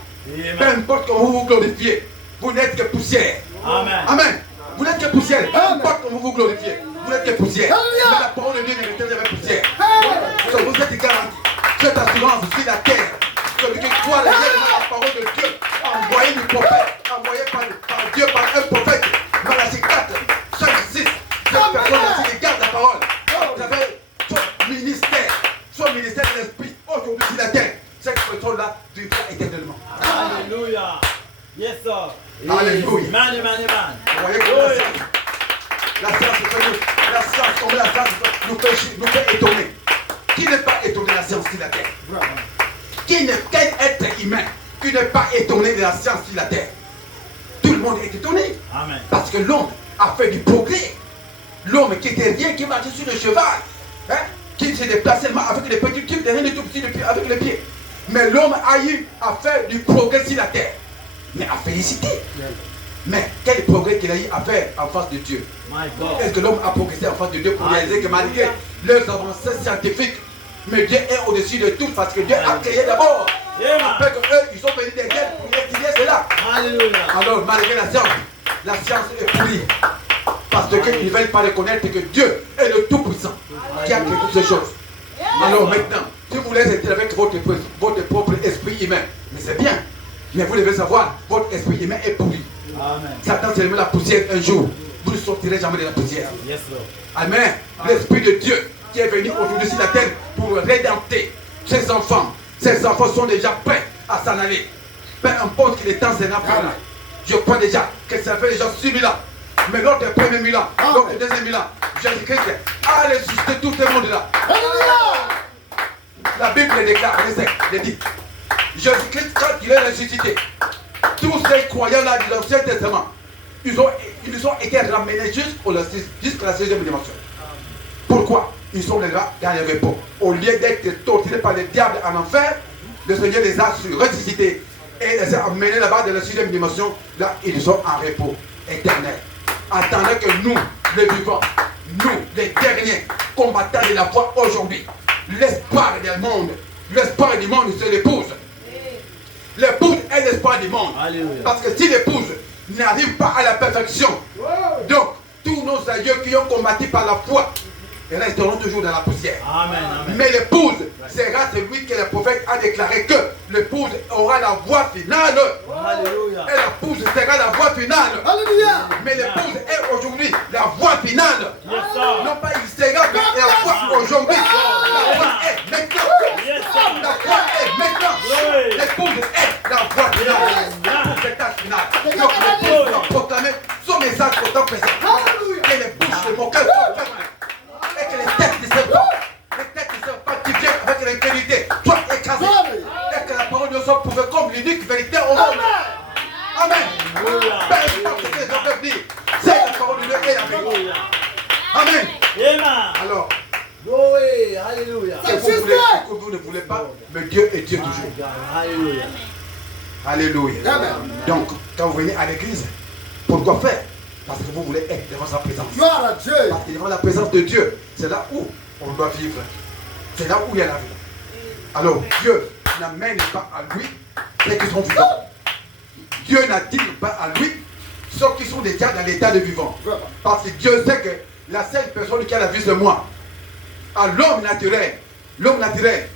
Peu importe comment vous vous glorifiez, vous n'êtes que poussière. Amen. Amen. Vous n'êtes que poussière. Peu importe comment vous vous glorifiez, vous n'êtes que poussière. Mais la parole de Dieu n'est que jamais poussière. Vous êtes garanti. Cette assurance sur la terre. Celui qui croit la parole de Dieu, envoyé du prophète, envoyé par Dieu, par un prophète. Malachie 4, 5, 6. Cette personne qui garde la parole. Vous avez son ministère de l'esprit aujourd'hui sur la terre. Cette personne-là vivra éternellement. Alléluia. Yes, sir. Alléluia. Amen, amen, amen. Vous voyez que la science, comme la science nous fait étonner. Qui n'est pas étonné de la science sur la terre? Quel être humain qui n'est pas étonné de la science sur la terre? Tout le monde est étonné. Amen. Parce que l'homme a fait du progrès. L'homme qui était rien, qui marchait sur le cheval, hein, qui se déplaçait seulement avec les petits trucs, rien du tout avec les pieds. Mais l'homme a eu à faire du progrès sur la terre. Mais à féliciter. Mais quel progrès qu'il a eu à faire en face de Dieu? Est-ce que l'homme a progressé en face de Dieu pour réaliser que malgré leurs avancées scientifiques, mais Dieu est au-dessus de tout parce que Dieu a créé d'abord. Après qu'eux, ils sont venus derrière pour étudier cela. Alléluia. Alors, malgré la science est pourrie. Parce qu'ils ne veulent pas reconnaître que Dieu est le Tout-Puissant qui a créé toutes ces choses. Alors maintenant, si vous voulez être avec votre propre esprit humain, mais c'est bien. Mais vous devez savoir, votre esprit humain est pourri. Amen. Satan c'est la poussière un jour. Vous ne sortirez jamais de la poussière. Yes, Lord. Amen. L'esprit de Dieu qui est venu aujourd'hui sur la terre pour rédempter ses enfants. Ses enfants sont déjà prêts à s'en aller. Peu importe que les temps s'en après là. Je crois déjà que ça fait déjà 6 000 ans. Mais lors des premiers 1000 ans, lors des deuxièmes 1000 ans, Jésus-Christ a ressuscité tout le monde là. La Bible le déclare, le dit. Jésus-Christ, quand il est ressuscité, tous ces croyants-là de l'Ancien Testament, ils ont été ramenés jusqu'à la 16e dimension. Pourquoi? Ils sont là dans le repos. Au lieu d'être torturés par le diable en enfer, le Seigneur les a ressuscités et les a amenés là-bas dans la 6e dimension. Là, ils sont en repos éternel. Attendant que nous, les vivants, nous, les derniers combattants de la foi aujourd'hui, l'espoir du monde, c'est l'épouse. L'épouse est l'espoir du monde. Alléluia. Parce que si l'épouse n'arrive pas à la perfection, donc tous nos aïeux qui ont combattu par la foi resteront toujours dans la poussière. Amen, amen. Mais l'épouse sera celui que le prophète a déclaré que l'épouse aura la voix finale. Alléluia. Et l'épouse sera la voix finale. Alléluia. Mais l'épouse est aujourd'hui la voix finale. Yes, sir. Non pas il sera, mais la voix aujourd'hui. La voix est maintenant. Yes, sir. La voix est maintenant. Oui. L'épouse est la voix finale. L'épouse est la finale. Donc l'épouse doit proclamer son message au temps présent. Que les bouches de mon cœur soient fermées. Et que les têtes de serpents qui viennent avec l'intégrité soient écrasées. Et que la parole de Dieu soit prouvée comme l'unique vérité au monde. Amen. Peu importe ce que les gens peuvent dire, c'est la parole de Dieu et la vérité. Amen. Amen. Alors, Glory. Alléluia. que vous ne voulez pas, mais Dieu est Dieu toujours. My God. Alléluia. Alléluia. Donc, quand vous venez à l'église, pourquoi faire? Parce que vous voulez être devant sa présence. Gloire à Dieu. Parce que devant la présence de Dieu, c'est là où on doit vivre. C'est là où il y a la vie. Alors, Dieu n'amène pas à lui ceux qui sont vivants. Dieu n'attire pas à lui ceux qui sont déjà dans l'état de vivant. Parce que Dieu sait que la seule personne qui a la vie, c'est moi. À l'homme naturel,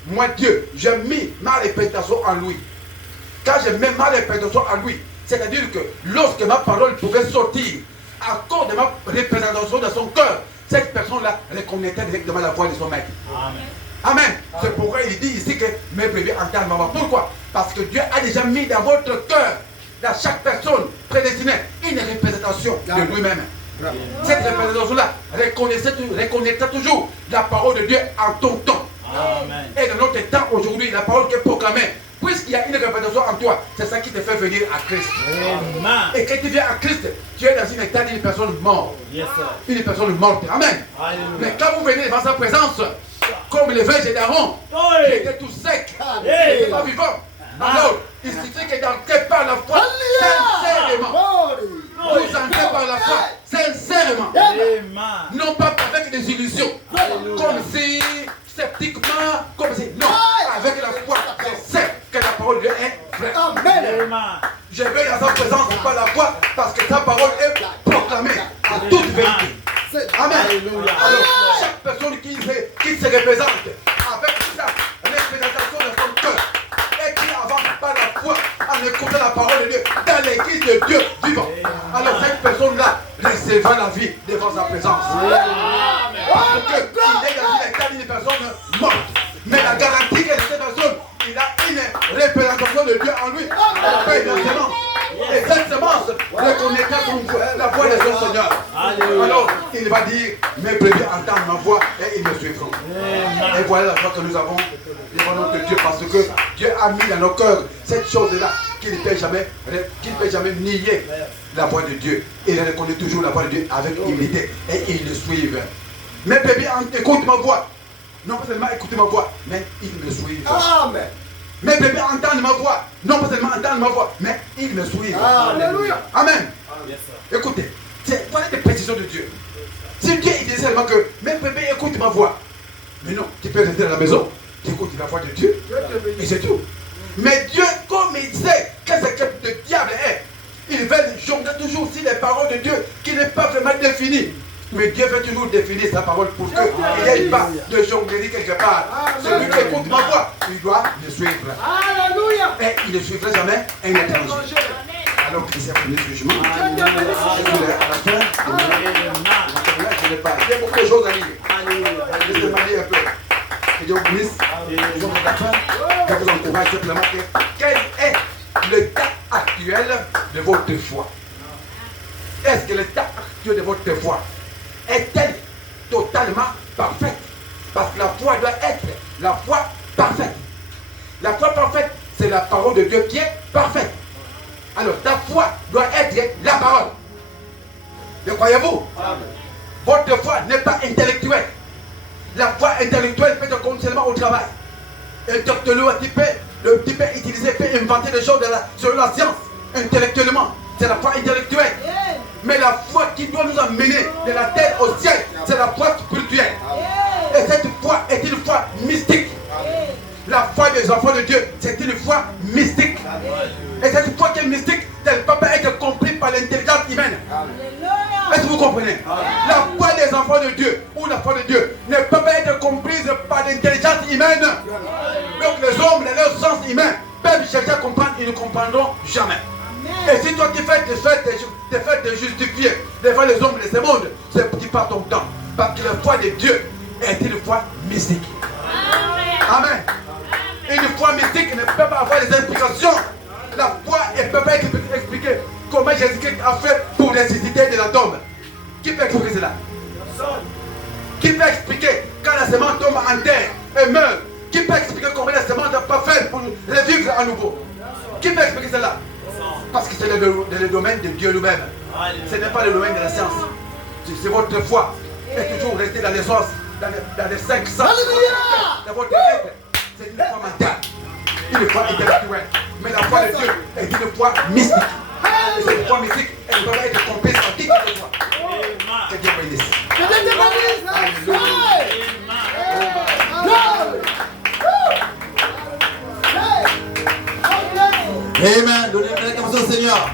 moi Dieu, j'ai mis ma réputation en lui. Quand je mets ma réputation en lui, c'est-à-dire que lorsque ma parole pouvait sortir à cause de ma représentation dans son cœur, cette personne-là reconnaîtrait directement la voix de son maître. Amen. Amen. C'est pourquoi il dit ici que mes brebis entendent ma voix. Pourquoi? Parce que Dieu a déjà mis dans votre cœur, dans chaque personne prédestinée, une représentation de lui-même. Cette représentation-là reconnaîtra toujours la parole de Dieu en ton temps. Amen. Et dans notre temps aujourd'hui, la parole qui est proclamée puisqu'il y a une révélation en toi, c'est ça qui te fait venir à Christ. Amen. Et quand tu viens à Christ, tu es dans un état d'une personne morte. Yes, sir. Une personne morte. Amen. Alléluia. Mais quand vous venez devant sa présence, comme les verges d'Aaron, Oui. qui était tout sec, qui Hey. n'était pas vivant. Alors, il suffit que d'entrer par la foi, sincèrement. Vous entrez par la foi, sincèrement. Amen. Non pas avec des illusions, Alléluia. comme si, sceptiquement, comme si. Non, avec la foi, je sais que la parole de Dieu est vraie. Amen. Je vais dans sa présence par la foi, parce que sa parole est proclamée à toute vérité. Amen. Alléluia. Alors, chaque personne qui se représente avec sa représentation de son cœur et qui avance par la foi en écoutant la parole de Dieu dans l'église de Dieu vivant, alors cette personne-là recevra la vie devant sa présence. Parce qu'il est dans un état d'une personne morte. Mais la garantie que cette personne, il a une représentation de Dieu en lui. Il fait une semence. Et cette semence reconnaîtra la voix de son Seigneur. Alors, il va dire, mes brebis entendent ma voix et ils me suivront. Et voilà la foi que nous avons devant notre Dieu, parce que Dieu a mis dans nos cœurs cette chose-là qu'il ne peut jamais nier la voix de Dieu. Il reconnaît toujours la voix de Dieu avec humilité et ils le suivent. Mes brebis écoutent ma voix. Non pas seulement écouter ma voix, mais ils me suivent. Amen. Mes bébés entendent ma voix. Non pas seulement entendent ma voix, mais ils me suivent. Alléluia. Amen. Yes, sir. Écoutez, voilà des précisions de Dieu. Si Dieu il dit seulement que mes bébés écoutent ma voix, mais non, tu peux rester à la maison, tu écoutes la voix de Dieu, et c'est tout. Mais Dieu, comme il sait qu'est-ce que le diable est, il veut jongler toujours aussi les paroles de Dieu qui n'est pas vraiment définies. Mais Dieu veut toujours définir sa parole pour qu'il n'y ait pas de jonglerie quelque part. Celui qui écoute ma voix, il doit me suivre. Alléluia. Et il ne suivra jamais un étranger. Alors qu'il s'est pris le jugement. À la fin, je n'ai pas. Il y a beaucoup de choses à lire. Je vais demander un peu. Que Dieu vous bénisse. À la fin, je vous encourage simplement que quel est l'état actuel de votre foi? Est-ce que l'état actuel de votre foi est-elle totalement parfaite? Parce que la foi doit être la foi parfaite. La foi parfaite, c'est la parole de Dieu qui est parfaite. Alors, ta foi doit être la parole. Le croyez-vous? Votre foi n'est pas intellectuelle. La foi intellectuelle peut être comme seulement au travail. Intellectuellement, tu peux utiliser, peut inventer des choses sur la science. Intellectuellement, c'est la foi intellectuelle. Mais la foi qui doit nous amener de la terre au ciel, c'est la foi spirituelle. Et cette foi est une foi mystique. La foi des enfants de Dieu, c'est une foi mystique. Et cette foi qui est mystique, elle ne peut pas être comprise par l'intelligence humaine. Est-ce que vous comprenez? La foi des enfants de Dieu, ou la foi de Dieu, ne peut pas être comprise par l'intelligence humaine. Donc les hommes, dans leur sens humain, peuvent chercher à comprendre, ils ne comprendront jamais. Et si toi tu fais te justifier devant les hommes de ce monde, c'est pour que tu perds ton temps. Parce que la foi de Dieu est une foi mystique. Amen. Une foi mystique ne peut pas avoir des explications. La foi ne peut pas expliquer comment Jésus-Christ a fait pour ressusciter de la tombe. Qui peut expliquer cela? Qui peut expliquer quand la semence tombe en terre et meurt? Qui peut expliquer comment la semence n'a pas fait pour revivre à nouveau? Qui peut expliquer cela? Parce que c'est le domaine de Dieu lui-même. Ce n'est pas le domaine de la science. C'est votre foi. Et toujours rester dans les os, dans les 5 sens de votre être. C'est une foi mentale, une foi intellectuelle. Mais la foi de Dieu est une foi mystique. Et cette foi mystique, elle doit être comprise en qui que ce soit. Que Dieu bénisse. Amen. Donnez une acclamation au Seigneur.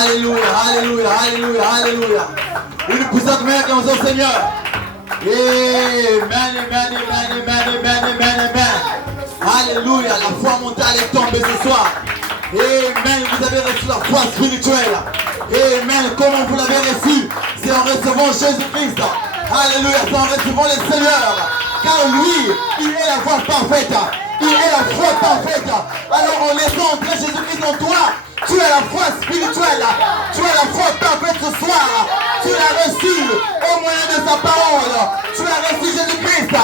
Alléluia, alléluia, alléluia, alléluia. Une puissante acclamation au Seigneur. Amen, amen, amen, amen, amen, amen, amen. Alléluia, la foi mentale est tombée ce soir. Amen, vous avez reçu la foi spirituelle. Amen, comment vous l'avez reçu? C'est en recevant Jésus-Christ. Alléluia, c'est en recevant le Seigneur. Car lui, il est la foi parfaite. Il est la foi parfaite. Alors en laissant entrer Jésus-Christ en toi, tu as la foi spirituelle. Tu as la foi parfaite ce soir. Tu l'as reçu au moyen de sa parole. Tu as reçu Jésus-Christ.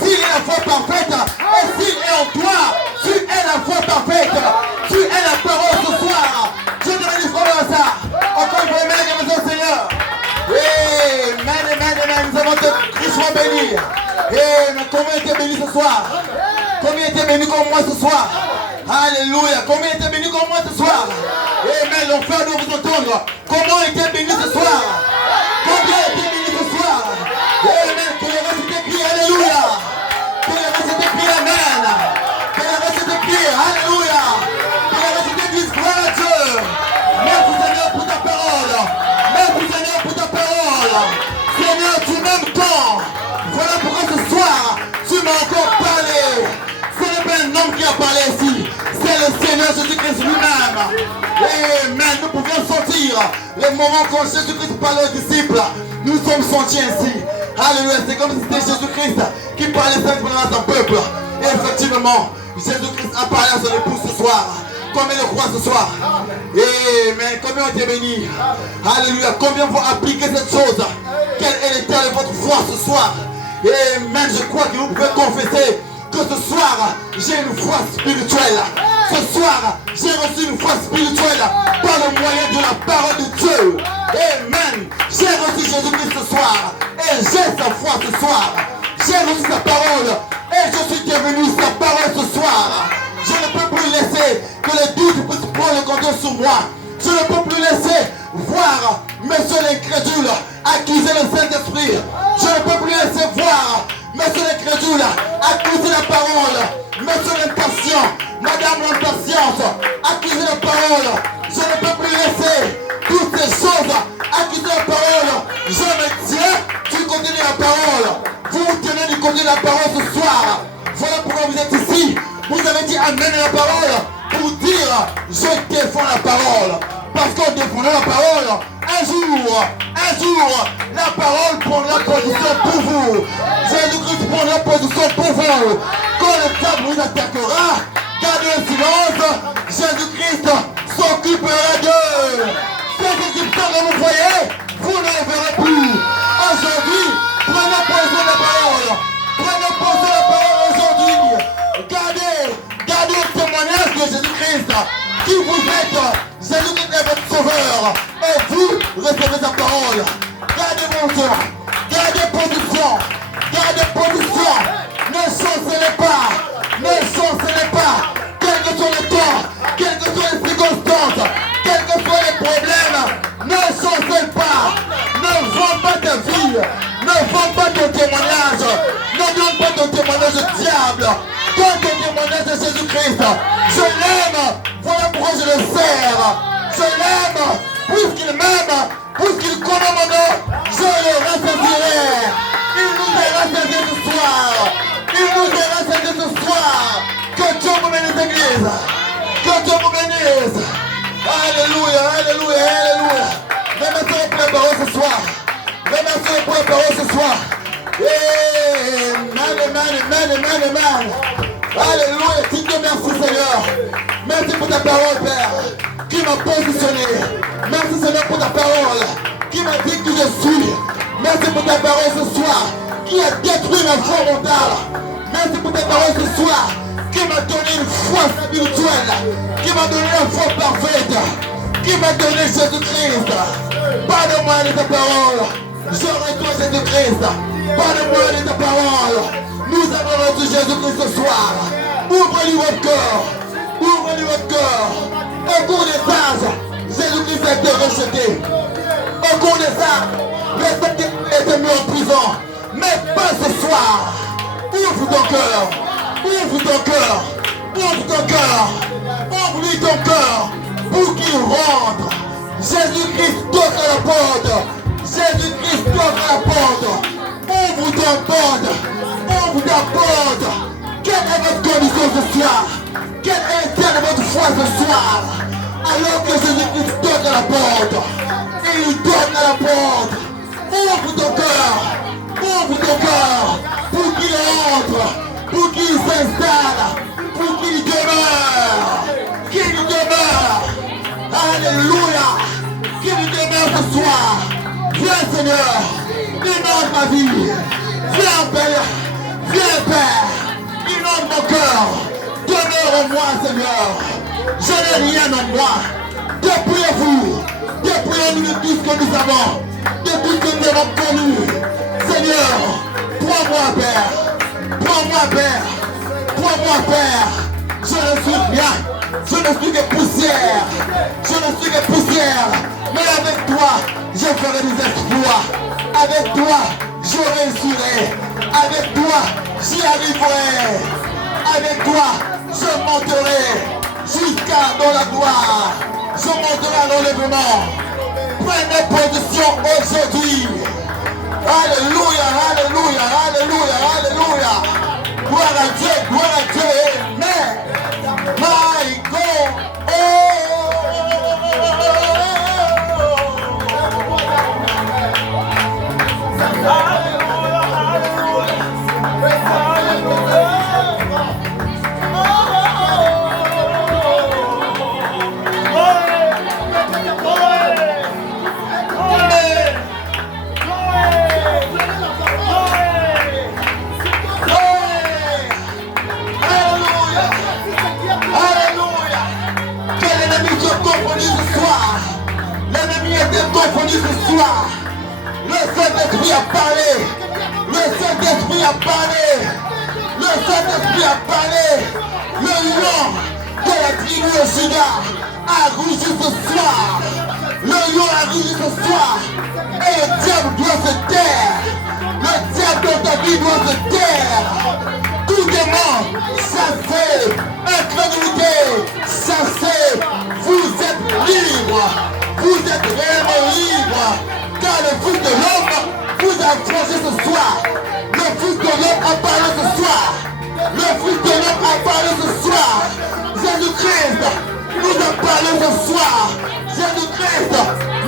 S'il est la foi parfaite, et s'il est en toi, tu es la foi parfaite. Amen. Nous avons été richement bénis. Amen. Combien était béni ce soir? Combien était béni comme moi ce soir? Alléluia. Combien était béni comme moi ce soir? Amen. L'enfer doit vous entendre. Comment était béni ce soir? Combien était béni ce soir? Amen. Que le reste est écrit. Alléluia. Que le reste est écrit. Amen. Que le reste est écrit. Alléluia. Que le reste est écrit. Gloire à Dieu. Merci Seigneur pour ta parole. Merci Seigneur pour ta parole. Seigneur, tu m'aimes tant. Voilà pourquoi ce soir, tu m'as encore parlé. Ce n'est pas un homme qui a parlé ici. C'est le Seigneur Jésus-Christ lui-même. Amen. Nous pouvions sentir les moments quand Jésus-Christ parlait aux disciples. Nous sommes sentis ainsi. Alléluia. C'est comme si c'était Jésus-Christ qui parlait simplement à son peuple. Et effectivement, Jésus-Christ a parlé à son épouse ce soir. Comme il le croit ce soir. Amen. Combien ont été bénis? Alléluia. Combien vont appliquer cette chose? Quel est l'état de votre foi ce soir? Amen. Je crois que vous pouvez confesser que ce soir, j'ai une foi spirituelle. Ce soir, j'ai reçu une foi spirituelle par le moyen de la parole de Dieu. Amen. J'ai reçu Jésus-Christ ce soir. Et j'ai sa foi ce soir. J'ai reçu sa parole. Et je suis devenu sa parole ce soir. Je ne peux plus laisser que les doutes puissent prendre le contrôle sur moi. Je ne peux plus laisser voir monsieur l'incrédule accuser le Saint-Esprit. Je ne peux plus laisser voir monsieur l'incrédule accuser la parole. Monsieur l'impatient, madame l'impatience, accuser la parole. Je ne peux plus laisser toutes ces choses accuser la parole. Je me tiens du côté de la parole. Vous vous tenez du côté de la parole ce soir. Voilà pourquoi vous êtes ici. Vous avez dit amen à la parole pour dire je défends la parole. Parce qu'en défendant la parole, un jour, la parole prendra position pour vous. Jésus-Christ prendra position pour vous. Quand le diable vous attaquera, gardez le silence. Jésus-Christ s'occupera d'eux. Ces Égyptiens que vous voyez, vous ne les verrez plus. Aujourd'hui, prenez position de la parole. Prenez position de la parole aujourd'hui. Gardez le témoignage de Jésus-Christ. Qui vous êtes, Jésus-Christ est votre sauveur. Et vous recevez sa parole. Gardez mon Dieu. Gardez position. Gardez position. Ne chancellez pas. Ne chancellez pas. Quel que soit le temps, quelles que soient les circonstances, quels que soient les problèmes, ne chancelle pas. Ne vends pas ta vie. Ne vends pas ton témoignage. Ne donne pas ton témoignage au diable. Donne ton témoignage de Jésus-Christ. Je l'aime. Voilà pourquoi je le sers. Je l'aime. Puisqu'il m'aime, puisqu'il connaît mon nom, je le rassasirai. Il nous est rassasié ce soir. Il nous est rassasié ce soir. Que Dieu vous bénisse l'église. Que Dieu vous bénisse. Alléluia, alléluia, alléluia. Remerciez pour la parole ce soir. Remerciez pour la parole ce soir. Amen. Alléluia. Dis Dieu merci Seigneur. Merci pour ta parole Père. Qui m'a positionné. Merci Seigneur pour ta parole. Qui m'a dit qui je suis. Merci pour ta parole ce soir. Qui a détruit ma foi mentale. Merci pour ta parole ce soir. Qui m'a donné une foi spirituelle. Qui m'a donné une foi parfaite. Qui m'a donné Jésus-Christ. Pardonne-moi de ta parole. J'aurai toi Jésus-Christ. Pardonne-moi de ta parole. Nous avons reçu Jésus-Christ ce soir. Ouvrez-lui votre cœur. Ouvrez-lui votre cœur. Au cours des âges, Jésus-Christ a été rejeté. Au cours des âges, les a été mis en prison. Mais pas ce soir. Ouvre ton cœur. Ouvre ton cœur. Ouvre ton cœur. Ouvre-lui ton cœur pour qu'il rentre. Jésus-Christ toque à la porte. Jésus-Christ toque à la porte. Ouvre ta porte. Ouvre ta porte. Quelle est votre condition ce soir? Quelle est l'état de votre foi ce soir? Alors que Jésus-Christ toque à la porte. Et il toque à la porte. Ouvre ton cœur. Ouvre ton cœur. Pour qu'il entre. Pour qu'il s'installe. Pour qu'il demeure. Qu'il demeure. Alléluia. Qu'il demeure ce soir. Viens Seigneur. Inonde ma vie. Viens Père. Viens Père. Inonde mon cœur. Demeure en moi Seigneur. Je n'ai rien en moi. Dépouillez-vous. Dépouillez-nous de tout ce que nous avons. De tout ce que nous avons connu. Seigneur, prends-moi, Père. Prends-moi, Père. Prends-moi, Père. Je ne suis rien. Je ne suis que poussière. Je ne suis que poussière. Mais avec toi, je ferai des exploits. Avec toi, je réussirai. Avec toi, j'y arriverai. Avec toi, je monterai jusqu'à dans la gloire. Je monterai à l'enlèvement. Prenez position aujourd'hui. Alléluia, alléluia, alléluia, alléluia. Gloire à Dieu, gloire à Dieu. Amen. My God. Confondu ce soir. Le Saint-Esprit a parlé. Le Saint-Esprit a parlé. Le Saint-Esprit a parlé. Le lion de la tribu de Juda a rugi ce soir. Le lion a rugi ce soir. Et le diable doit se taire. Le diable dans ta vie doit se taire. Tout démon, chassez. Incrédulité, chassez. Vous êtes libre. Vous êtes réellement libre, car le Fils de l'homme vous a affranchi ce soir. Le Fils de l'homme a parlé ce soir. Le Fils de l'homme a parlé ce soir. Jésus-Christ nous a parlé ce soir. Jésus-Christ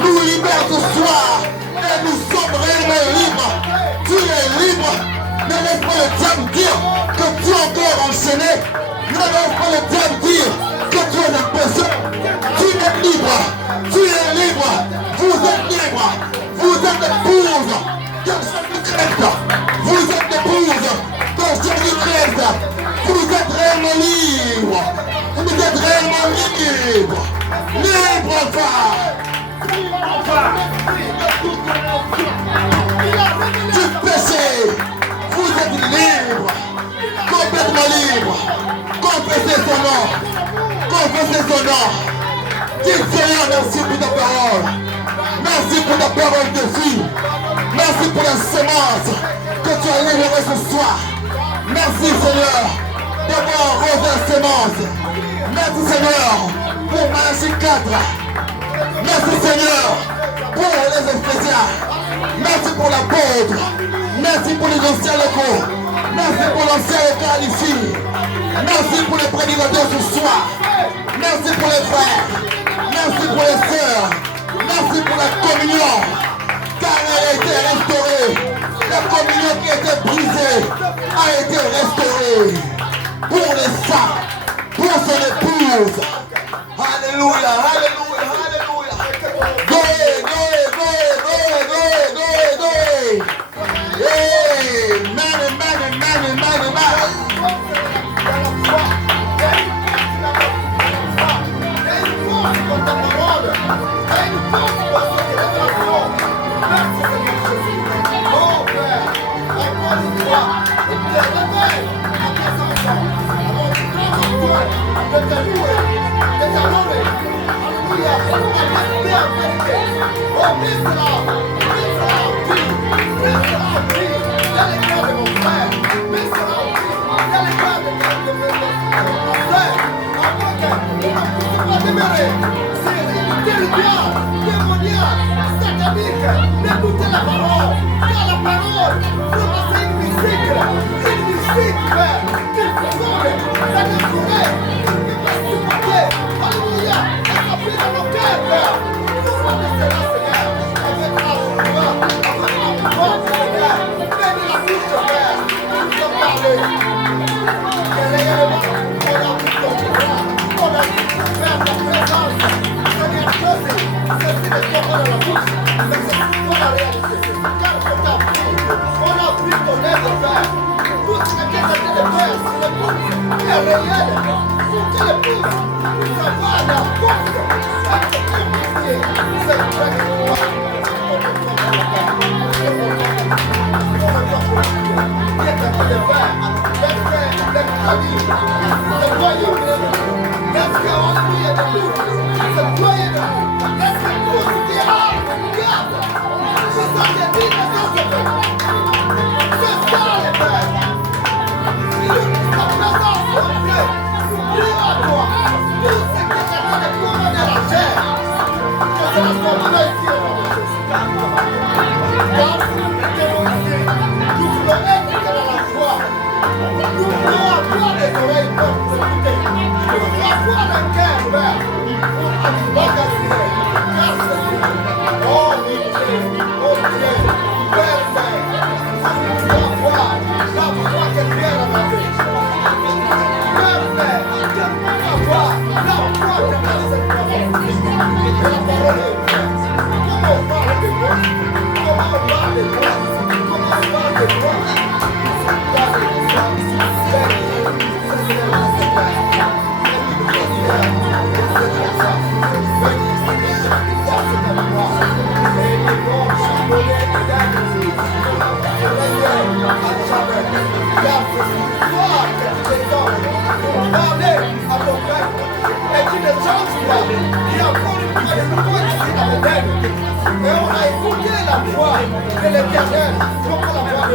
nous libère ce soir. Et nous sommes réellement libres. Tu es libre. Ne laisse pas le diable dire que tu es encore enchaîné. Ne laisse pas le diable dire que tu es imposé. Tu es libre. Tu es libre, vous êtes libre, vous êtes épouse de Jésus-Christ, vous êtes épouse de Jésus-Christ, vous êtes réellement libre, vous êtes réellement libre, libre enfin, du péché, vous êtes libre, complètement libre, confessez son nom, confessez son nom. Dis Seigneur, merci pour ta parole. Merci pour ta parole de vie. Merci pour la semence que tu as libérée ce soir. Merci Seigneur d'avoir arrosé la semence. Merci Seigneur pour Malachie 4. Merci Seigneur pour les Éphésiens. Merci pour l'apôtre. Merci pour les anciens locaux. Merci pour l'ancien local ici. Merci pour les prédicateurs ce soir. Merci pour les frères. Merci pour les sœurs. Merci pour la communion. Car elle a été restaurée. La communion qui était brisée a été restaurée. Pour les saints. Pour son épouse. Alléluia. Alléluia. Alléluia. Goé, goé, goé, goé, goé, goé, goé. Amen, amen, amen, amen, amen. Ta parole, et une force pour cette révélation. Merci Seigneur Jésus. Oh Père, encore une fois, et te révèle à tes enfants. Alors tu prends en toi de te louer, de t'adorer. Alléluia. À en vérité. Oh, mise-la en vie. Mise-la en vie. Dans les cœurs de mon frère. Mise-la en vie. Dans les cœurs de mon frère. Afin que nous ne puissions pas demeurer. Territoire, démoniaque, satanique, d'écouter la parole, car la parole, c'est une musique, Père, qui fonctionne, ça nous pourrait, qui va supporter, alléluia, et s'appuie dans nos cœurs, Père. Nous sommes cela, Seigneur, avec la foi, Seigneur, bénis la bouche, Père, nous sommes parlés. Et réellement, on a vu ton pouvoir, on a vu faire ta présence. Ceci n'est pas dans la bouche, mais c'est pour la réalité. Car on a pris ton aide, Père. Tout ce qui est de faire sur le monde est réel. Pour que les pauvres puissent avoir la force et se communiquer. C'est vrai que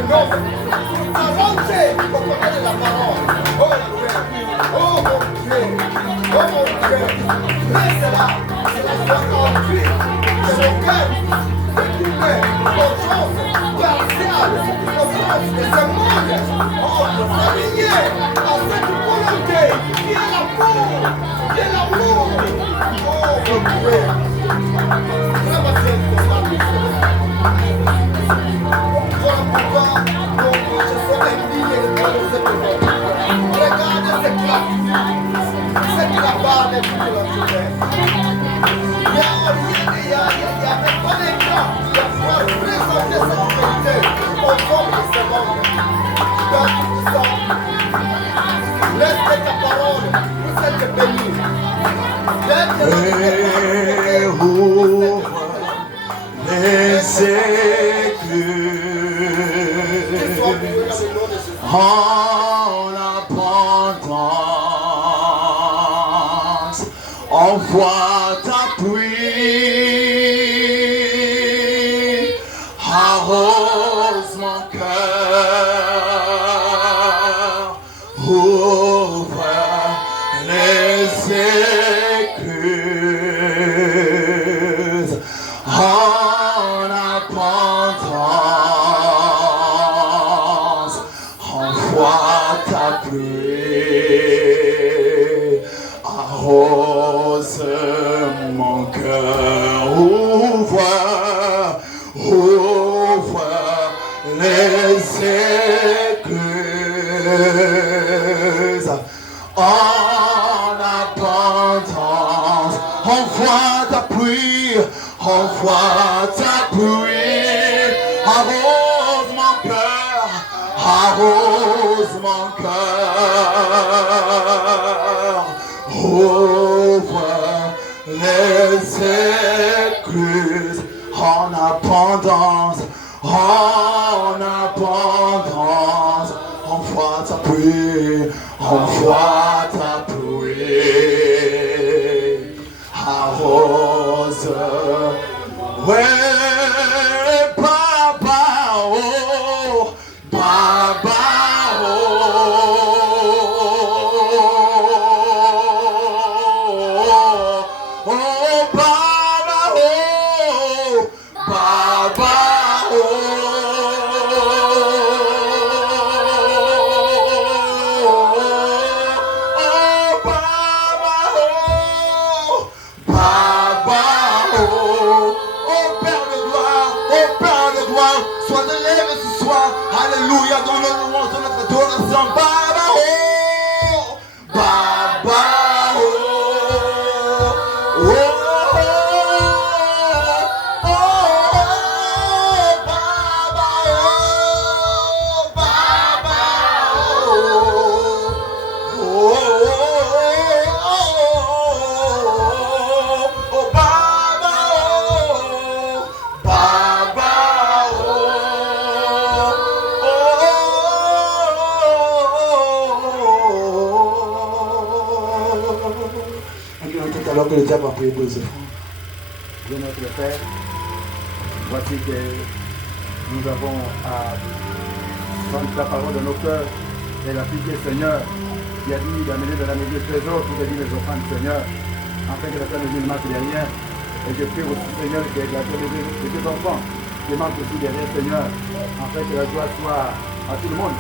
Non, avancez pour connaître la parole. Oh Père, oh mon Dieu, oh mon Dieu. Laisse-la, c'est la foi en Dieu. C'est mon cœur, c'est tout fait. Aux choses partiales, aux choses de ce monde. Oh, s'aligner à cette volonté qui est l'amour, qui est l'amour. Oh mon Dieu. Voilà pourquoi je serai indigne de toi de cette voix. Regarde cette classe. C'est qui la barre des plus de la journée. Il y a même pas l'écran qui va présenter cette vérité aux hommes de ce monde. Dans tout ça, laisse ta parole, vous êtes bénis. Les écluses en abondance, envoie ta pluie, arrose mon cœur, ouvre les écluses en abondance, envoie ta pluie, arrose mon cœur, ouvre les écluses en abondance, envoie ta pluie, envoie ta pluie, arrose mon cœur, arrose mon cœur, ouvre les écluses en abondance, envoie ta pluie, envoie ta pluie, arrose. Ouais, Baba, oh, Baba, oh, oh, Baba, oh, Baba, oh, Sois de lève ce soir, alléluia, dans le louange de notre adoration. Baba, oh, Baba, oh, oh, oh, oh, Baba, oh, Baba, oh, oh, oh, Baba, oh, Baba. Alors que le diable a prié pour les enfants. Dieu notre Père, voici que nous avons à prendre ta parole dans nos cœurs et l'appliquer, Seigneur, qui a dit d'amener de la maison du trésor pour bénir les offrandes, Seigneur, afin que la terre ne manque de rien. Et je prie aussi, Seigneur, que la terre de tes enfants qui manquent aussi de rien, Seigneur, afin que la joie soit à tout le monde,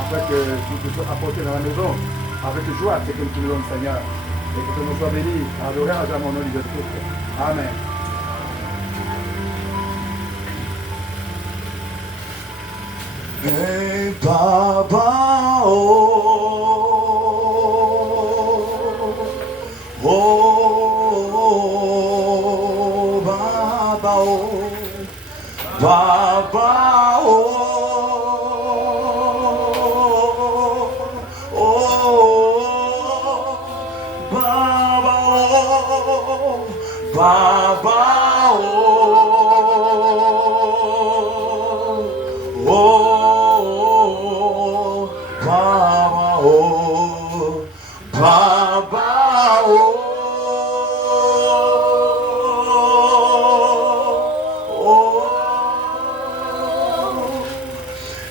afin que nous puissions apporter dans la maison avec joie ce que nous te donnons, Seigneur. Et que nous sois bénis, adorés à jamais au nom de Jésus-Christ. Amen. Hey, Baba, oh, oh, Baba, oh, Baba, oh, oh, Baba, oh, Baba, oh, oh, Baba, oh, Baba, oh,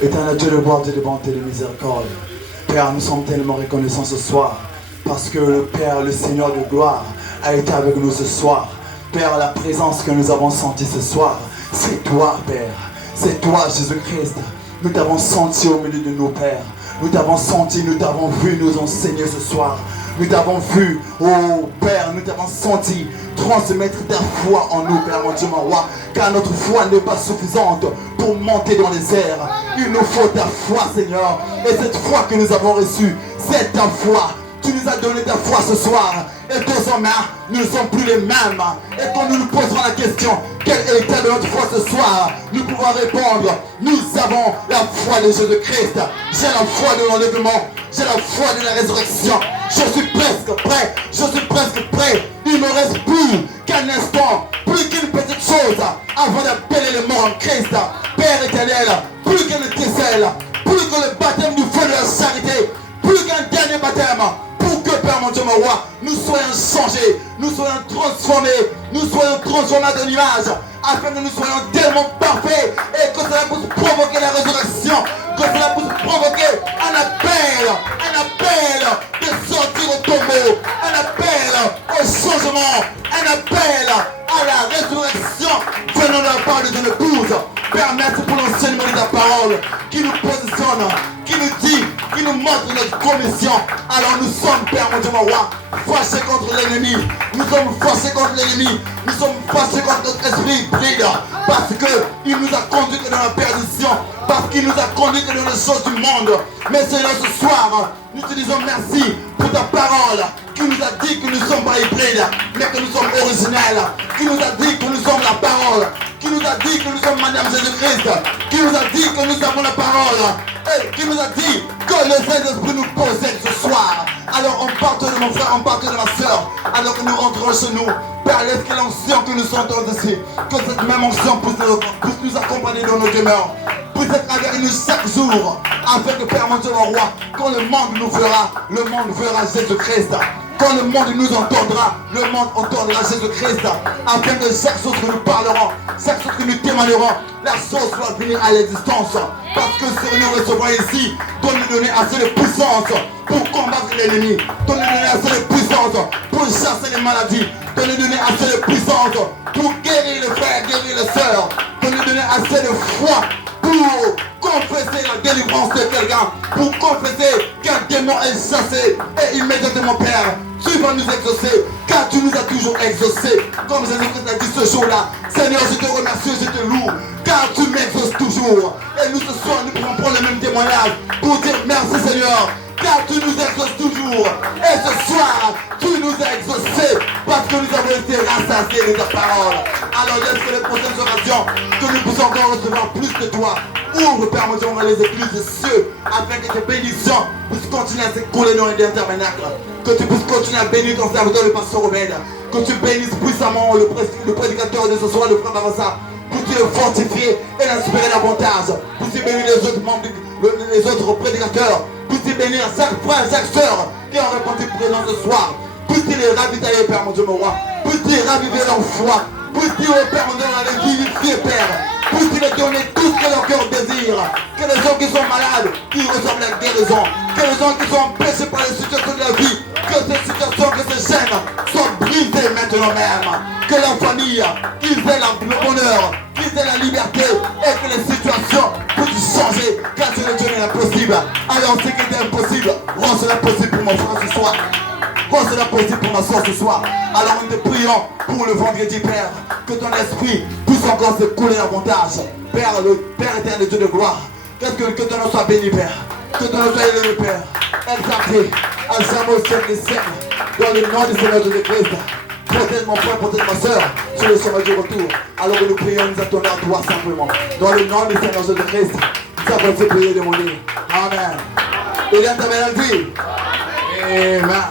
Éternel Dieu de gloire, Dieu de bonté, de miséricorde. Père, nous sommes tellement reconnaissants ce soir parce que le Père, le Seigneur de gloire, a été avec nous ce soir. Père, la présence que nous avons sentie ce soir, c'est toi, Père. C'est toi, Jésus-Christ. Nous t'avons senti au milieu de nos pères. Nous t'avons senti, nous t'avons vu nous enseigner ce soir. Nous t'avons vu, oh Père, nous t'avons senti transmettre ta foi en nous, Père, mon Dieu, mon roi. Car notre foi n'est pas suffisante pour monter dans les airs. Il nous faut ta foi, Seigneur. Et cette foi que nous avons reçue, c'est ta foi. Tu nous as donné ta foi ce soir. Et désormais, nous ne sommes plus les mêmes. Et quand nous nous poserons la question, quel est l'état de notre foi ce soir, nous pourrons répondre, nous avons la foi de Jésus-Christ. J'ai la foi de l'enlèvement. J'ai la foi de la résurrection. Je suis presque prêt. Je suis presque prêt. Il ne reste plus qu'un instant, plus qu'une petite chose avant d'appeler les morts en Christ. Père éternel, plus qu'une ticelle, plus que le baptême du feu de la charité, plus qu'un dernier baptême. Pour que, Père mon Dieu, mon roi, nous soyons changés, nous soyons transformés, nous soyons transformés dans l'image, afin que nous soyons tellement parfaits et que cela puisse provoquer la résurrection, que cela puisse provoquer un appel de sortir au tombeau, un appel au changement, un appel à la résurrection venant de la part de Dieu l'épouse. Père, merci pour l'enseignement de ta parole qui nous positionne, qui nous dit, qui nous montre notre commission. Alors nous sommes, Père mon Dieu, mon roi, fâchés contre l'ennemi. Nous sommes fâchés contre l'ennemi. Nous sommes fâchés contre notre esprit hybride. Parce qu'il nous a conduits que dans la perdition. Parce qu'il nous a conduits que dans les choses du monde. Mais Seigneur, ce soir, nous te disons merci pour ta parole qui nous a dit que nous ne sommes pas hybrides, mais que nous sommes originels. Qui nous a dit que nous sommes la parole. Qui nous a dit que nous sommes Madame Jésus-Christ. Qui nous a dit que nous avons la parole. Et qui nous a dit que le Saint-Esprit nous possède ce soir. Alors on part de mon frère, on part de ma soeur. Alors que nous rentrons chez nous, Père, laisse que l'onction que nous sentons ici, que cette même onction puisse nous accompagner dans nos demeures, puisse être avec nous chaque jour, afin que, Père mon Dieu, mon roi, quand le monde nous verra Jésus-Christ. Quand le monde nous entendra, le monde entendra Jésus-Christ, afin que chaque chose que nous parlerons, chaque chose que nous témoignerons, la chose doit venir à l'existence. Parce que ce que nous recevons ici doit nous donner assez de puissance pour combattre l'ennemi, doit nous donner assez de puissance pour chasser les maladies, doit nous donner assez de puissance pour guérir les frères, guérir les sœurs, doit nous donner assez de foi pour confesser la délivrance de quelqu'un, pour confesser qu'un démon est chassé. Et immédiatement, Père, tu vas nous exaucer, car tu nous as toujours exaucés. Comme Jésus-Christ a dit ce jour-là, Seigneur, je te remercie, je te loue, car tu m'exauces toujours. Et nous, ce soir, nous pouvons prendre le même témoignage pour dire merci, Seigneur, car tu nous exauces toujours. Et ce soir, tu nous as exaucés parce que nous avons été rassasiés de ta parole. Alors laisse que les prochaines orations, que nous puissions encore recevoir plus de toi. Ouvre, Père mon Dieu, les églises des cieux, afin que tes bénédictions puissent continuer à s'écouler dans les tabernacles. Que tu puisses continuer à bénir ton serviteur, le pasteur Robert. Que tu bénisses puissamment le prédicateur de ce soir, le frère Mavassa. Puisses-tu le fortifier et l'inspirer davantage. Puisses-tu bénir les autres membres, les autres prédicateurs. Puisses-tu bénir chaque frère, chaque soeur qui ont répondu présent ce soir. Puisses-tu les ravitailler, Père mon Dieu, mon roi. Puisses-tu raviver leur foi. Puisses-tu, oh Père mon Dieu, les vivifier, Père. Puisses-tu leur donner tout ce que leur cœur désire. Que les gens qui sont malades, qui ressemblent à la guérison. Que les gens qui sont empêchés par les situations de la vie, que ces situations, que ces chaînes soient brisées maintenant même. Que la famille, qu'ils aient le bonheur, qu'ils aient la liberté, et que les situations puissent changer, car c'est le Dieu est impossible. Alors ce qui était impossible, rends cela possible pour mon frère ce soir. Rends cela possible pour ma soeur ce soir. Alors nous te prions pour le vendredi, Père, que ton esprit puisse encore se couler davantage. Père, le Père éternel, Dieu de gloire, que ton nom soit béni, Père. Que ton nom soit élevé, Père. Exalté, à jamais au siècle des siècles, dans le nom du Seigneur Jésus-Christ. Protège mon frère, protège ma soeur, sur le chemin du retour. Alors que nous prions, nous attendons à toi simplement. Dans le nom du Seigneur Jésus-Christ, nous avons fait prier et demander. Amen. Et là, tu avais dit. Amen.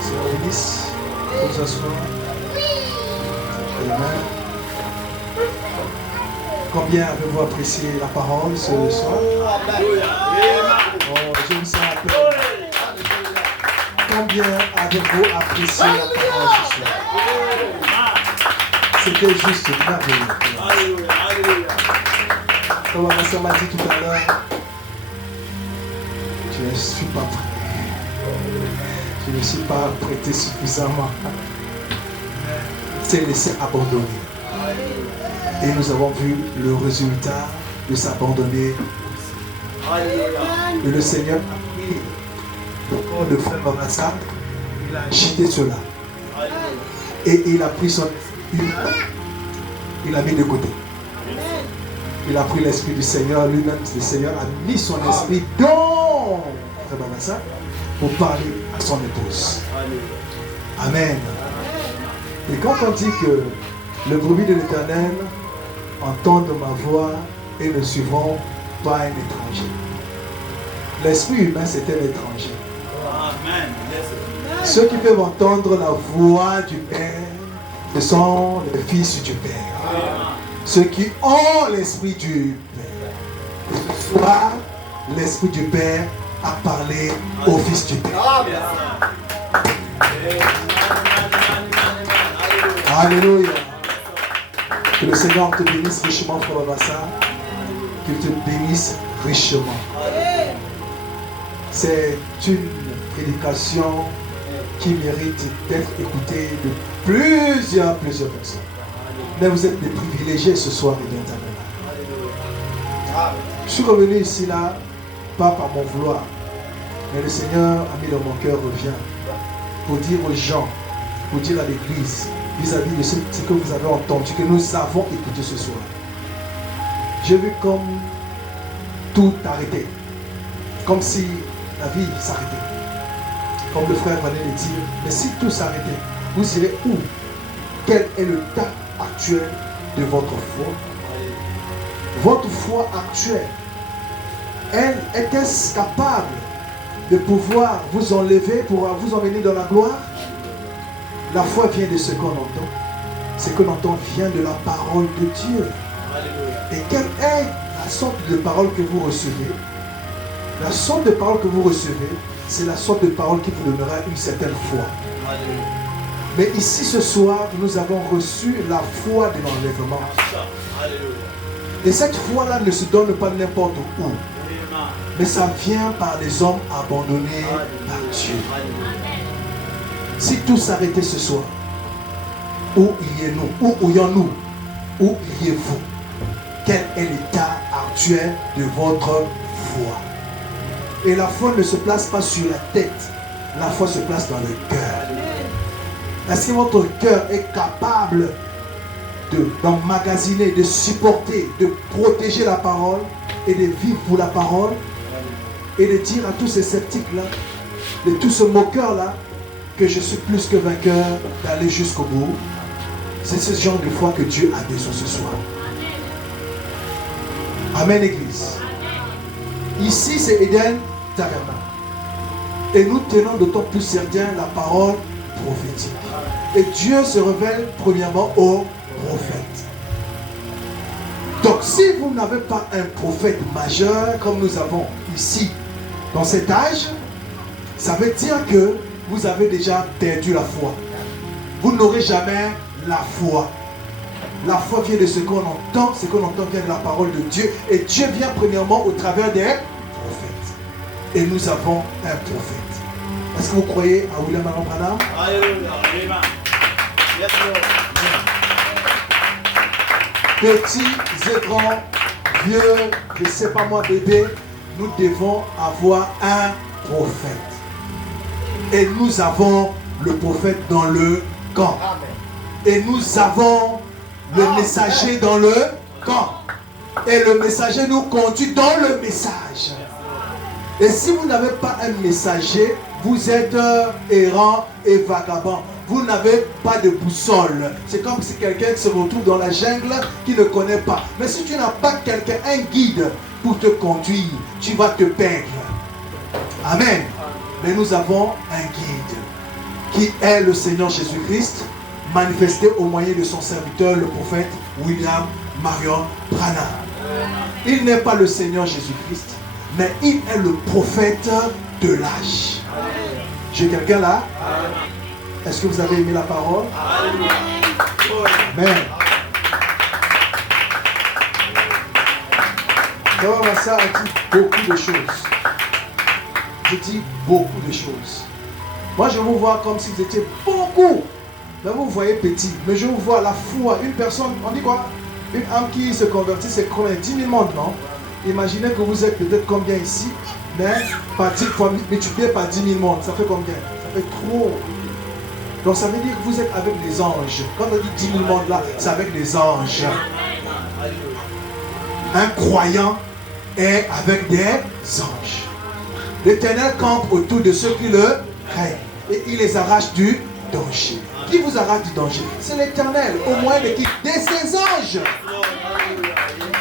Seigneur bénisse, pour s'asseoir. Amen. Combien avez-vous apprécié la parole ce soir? Oh, j'aime ça un peu. Combien avez-vous apprécié la parole ce soir? c'était juste merveilleux. Alléluia, alléluia. Comme ma soeur m'a dit tout à l'heure, je ne suis pas prêt. Je ne suis pas prêté suffisamment. C'est laissé abandonner. Et nous avons vu le résultat de s'abandonner. Et le Seigneur a pris le corps de frère Babassa, il a jeté cela. Et il a pris son esprit, il a mis de côté. Il a pris l'esprit du Seigneur, lui-même, le Seigneur a mis son esprit dans frère Babassa pour parler à son épouse. Amen. Et quand on dit que le brebis de l'Éternel entendent ma voix et ne suivront pas un étranger. L'esprit humain, c'est un étranger. Amen. Ceux qui peuvent entendre la voix du Père, ce sont les fils du Père. Ceux qui ont l'esprit du Père. Ce soir, l'esprit du Père a parlé au fils du Père. Alléluia. Que le Seigneur te bénisse richement, frère Babassa. Qu'il te bénisse richement. C'est une prédication qui mérite d'être écoutée de plusieurs personnes. Mais vous êtes des privilégiés ce soir et bien tabernacle. Je suis revenu ici là, pas par mon vouloir, mais le Seigneur a mis dans mon cœur, revient, pour dire aux gens, pour dire à l'église, vis-à-vis de ce que vous avez entendu, que nous avons écouté ce soir. J'ai vu comme tout arrêté, comme si la vie s'arrêtait. Comme le frère venait de dire, mais si tout s'arrêtait, vous irez où? Quel est le temps actuel de votre foi? Votre foi actuelle, elle est-elle capable de pouvoir vous enlever pour vous emmener dans la gloire? La foi vient de ce qu'on entend. Ce qu'on entend vient de la parole de Dieu. Et quelle est la sorte de parole que vous recevez? La sorte de parole que vous recevez, c'est la sorte de parole qui vous donnera une certaine foi. Mais ici ce soir, nous avons reçu la foi de l'enlèvement. Et cette foi-là ne se donne pas n'importe où. Mais ça vient par des hommes abandonnés par Dieu. Si tout s'arrêtait ce soir, où irions-nous? Où irions-nous? Où iriez-vous? Quel est l'état actuel de votre foi? Et la foi ne se place pas sur la tête. La foi se place dans le cœur. Est-ce que votre cœur est capable d'emmagasiner, de supporter, de protéger la parole et de vivre pour la parole et de dire à tous ces sceptiques-là, de tous ces moqueurs-là, que je suis plus que vainqueur, d'aller jusqu'au bout? C'est ce genre de foi que Dieu a besoin ce soir. Amen, Église. Ici, c'est Eden Tabernacle. Et nous tenons d'autant plus certain la parole prophétique. Et Dieu se révèle premièrement aux prophètes. Donc, si vous n'avez pas un prophète majeur, comme nous avons ici, dans cet âge, ça veut dire que vous avez déjà perdu la foi. Vous n'aurez jamais la foi. La foi vient de ce qu'on entend vient de la parole de Dieu. Et Dieu vient premièrement au travers des prophètes. Et nous avons un prophète. Est-ce que vous croyez à William Branham? Alléluia. Yes, Lord. Petits et grands, vieux, je ne sais pas moi, bébé, nous devons avoir un prophète. Et nous avons le prophète dans le camp. Et nous avons le messager dans le camp. Et le messager nous conduit dans le message. Et si vous n'avez pas un messager, vous êtes errant et vagabond. Vous n'avez pas de boussole. C'est comme si quelqu'un se retrouve dans la jungle qui ne connaît pas. Mais si tu n'as pas quelqu'un, un guide pour te conduire, tu vas te perdre. Amen. Mais nous avons un guide qui est le Seigneur Jésus-Christ, manifesté au moyen de son serviteur, le prophète William Marion Branham. Il n'est pas le Seigneur Jésus-Christ, mais il est le prophète de l'âge. J'ai quelqu'un là? Est-ce que vous avez aimé la parole? Amen. Frère Massa a dit beaucoup de choses. Je dis beaucoup de choses. Moi, je vous vois comme si vous étiez beaucoup. Mais vous voyez petit. Mais je vous vois la foi. Une personne, on dit quoi? Une âme qui se convertit, c'est combien? 10 000 mondes, non? Imaginez que vous êtes peut-être combien ici, mais par 10 fois multiplié par 10 000 mondes. Ça fait combien? Ça fait trop. Donc ça veut dire que vous êtes avec les anges. Quand on dit 10 000 mondes là, c'est avec les anges. Un croyant est avec des anges. L'Éternel campe autour de ceux qui le craignent et il les arrache du danger. Qui vous arrache du danger? C'est l'Éternel, au moyen de qui? De ses anges.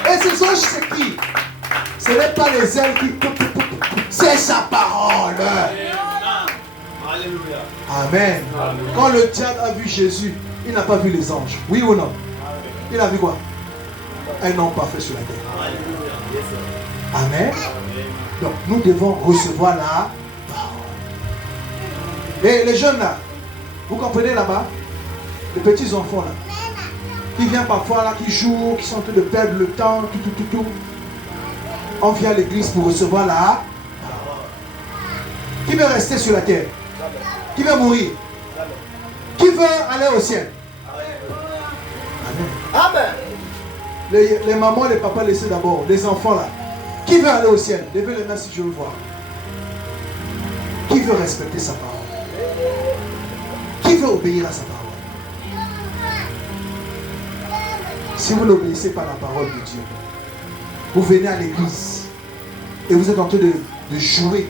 Et ces anges, c'est qui? Ce n'est pas les ailes qui... C'est sa parole. Amen. Quand le diable a vu Jésus, il n'a pas vu les anges. Oui ou non? Il a vu quoi? Elles n'ont pas fait sur la terre. Amen. Donc nous devons recevoir la parole. Et les jeunes là, vous comprenez là-bas? Les petits enfants là, qui viennent parfois là, qui jouent, qui sont en train de perdre le temps, tout. On vient à l'église pour recevoir la parole. Qui veut rester sur la terre? Qui veut mourir? Qui veut aller au ciel? Amen. Les mamans et les papas, laissez d'abord. Les enfants là. Qui veut aller au ciel? Levez les mains si je veux voir. Qui veut respecter sa parole? Qui veut obéir à sa parole? Si vous n'obéissez pas à la parole de Dieu, vous venez à l'église et vous êtes en train de jouer.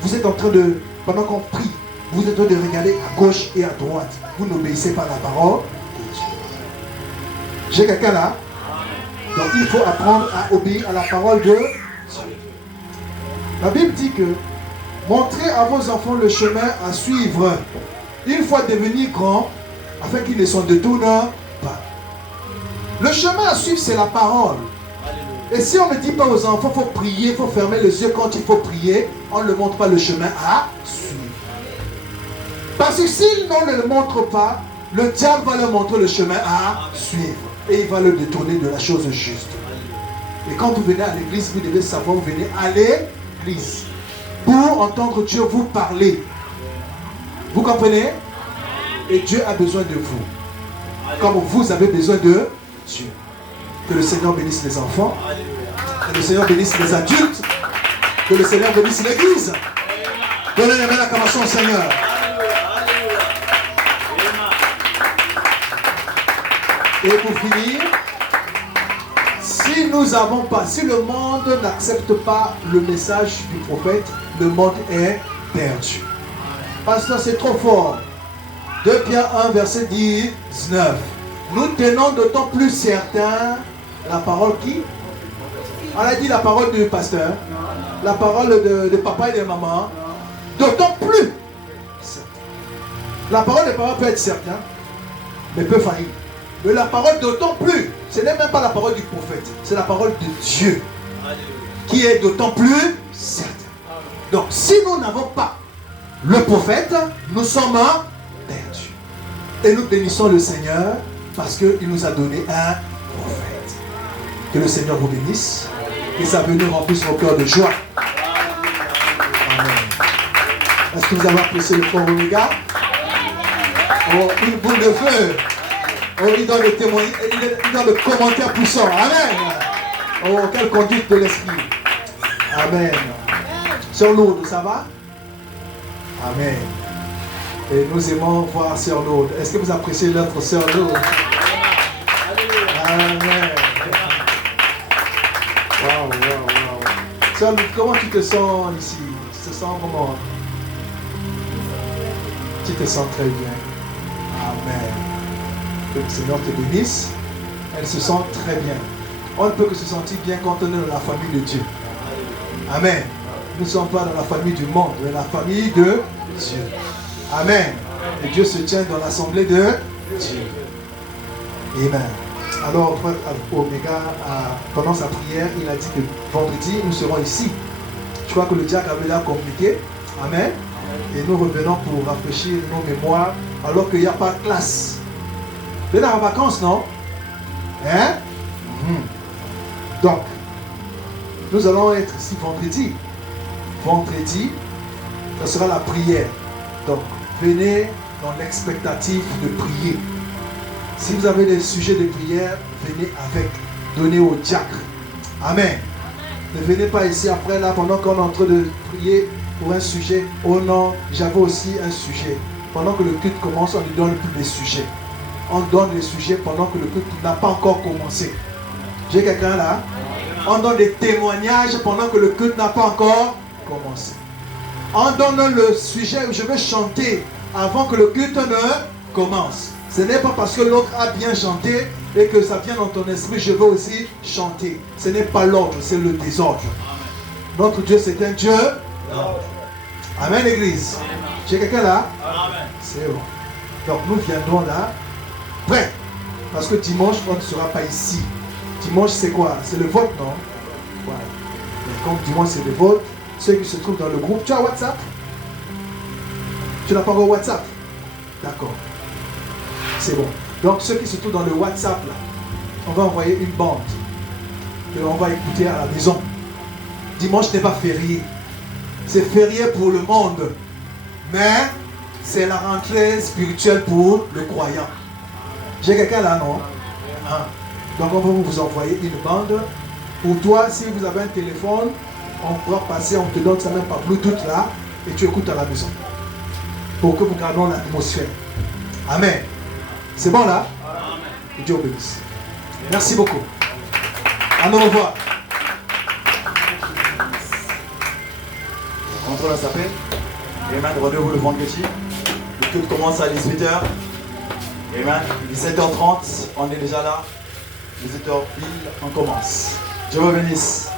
Vous êtes en train de, pendant qu'on prie, vous êtes en train de regarder à gauche et à droite. Vous n'obéissez pas à la parole de Dieu. J'ai quelqu'un là? Donc il faut apprendre à obéir à la parole de Dieu. La Bible dit que montrez à vos enfants le chemin à suivre. Une fois devenus grands, afin qu'ils ne s'en détournent pas. Le chemin à suivre, c'est la parole. Et si on ne dit pas aux enfants, il faut prier, il faut fermer les yeux quand il faut prier, on ne montre pas le chemin à suivre. Parce que s'ils ne le montrent pas, le diable va leur montrer le chemin à suivre. Et il va le détourner de la chose juste. Et quand vous venez à l'église, vous devez savoir, vous venez à l'église pour entendre Dieu vous parler. Vous comprenez? Et Dieu a besoin de vous. Comme vous avez besoin de Dieu. Que le Seigneur bénisse les enfants. Que le Seigneur bénisse les adultes. Que le Seigneur bénisse l'église. Donnez les mains d'acclamation au Seigneur. Et pour finir, si nous avons pas, si le monde n'accepte pas le message du prophète, le monde est perdu. Pasteur, c'est trop fort. 2 Pierre 1, verset 19. Nous tenons d'autant plus certain la parole qui? On a dit la parole du pasteur, la parole de papa et de maman. D'autant plus certain. La parole de papa peut être certaine, mais peut faillir. Mais la parole d'autant plus, ce n'est même pas la parole du prophète, c'est la parole de Dieu qui est d'autant plus certaine. Donc si nous n'avons pas le prophète, nous sommes perdus. Et nous bénissons le Seigneur parce qu'il nous a donné un prophète. Que le Seigneur vous bénisse, que sa venue remplisse vos cœurs de joie. Amen. Est-ce que vous avez apprécié le frère Omega? Oh, une boule de feu. Oh, il donne le témoignage, il donne le commentaire puissant. Amen. Oh, quelle conduite de l'esprit. Amen. Sœur Lourdes, ça va? Amen. Et nous aimons voir Sœur Lourdes. Est-ce que vous appréciez l'œuvre Sœur Lourdes? Amen. Wow. Sœur Lourdes, comment tu te sens ici? Tu te sens comment? Tu te sens très bien. Amen. Que le Seigneur te bénisse. Elle se sent très bien. On ne peut que se sentir bien quand on est dans la famille de Dieu. Amen. Nous ne sommes pas dans la famille du monde, mais dans la famille de Dieu. Amen. Et Dieu se tient dans l'assemblée de Dieu. Amen. Alors, frère Omega, pendant sa prière, il a dit que vendredi, nous serons ici. Je crois que le diacre avait là communiqué. Amen. Et nous revenons pour rafraîchir nos mémoires alors qu'il n'y a pas de classe. Vous êtes en vacances, non? Hein? Donc, Nous allons être ici vendredi. Vendredi, ça sera la prière. Donc, venez dans l'expectative de prier. Si vous avez des sujets de prière, venez avec. Donnez au diacre. Amen. Ne venez pas ici après là pendant qu'on est en train de prier pour un sujet. Oh non, j'avais aussi un sujet. Pendant que le culte commence, on ne donne plus des sujets. On donne des sujets pendant que le culte n'a pas encore commencé. J'ai quelqu'un là? On donne des témoignages pendant que le culte n'a pas encore commencé. On donne le sujet où je vais chanter avant que le culte ne commence. Ce n'est pas parce que l'autre a bien chanté et que ça vient dans ton esprit, je veux aussi chanter. Ce n'est pas l'ordre, c'est le désordre. Notre Dieu, c'est un Dieu. Amen, Église. J'ai quelqu'un là? C'est bon. Donc nous viendrons là, prêts. Parce que dimanche, on ne sera pas ici. Dimanche, c'est quoi? C'est le vote, non? Voilà. Mais comme dimanche, c'est le vote, ceux qui se trouvent dans le groupe, tu as WhatsApp? Tu n'as pas encore WhatsApp? D'accord. C'est bon. Donc ceux qui se trouvent dans le WhatsApp, là, on va envoyer une bande. Et on va écouter à la maison. Dimanche n'est pas férié. C'est férié pour le monde. Mais c'est la rentrée spirituelle pour le croyant. J'ai quelqu'un là, non? Hein? Donc on va vous envoyer une bande. Pour toi, si vous avez un téléphone, on pourra passer, on te donne ça même par Bluetooth là, et tu écoutes à la maison. Pour que vous gardions l'atmosphère. Amen. C'est bon là? Que Dieu bénisse. Merci beaucoup. À nous revoir. Rentrons dans sa paix. Amen. Rendez-vous le vendredi. Le culte commence à 18h. Amen. 17h30, on est déjà là. 18h pile, on commence. Dieu vous bénisse.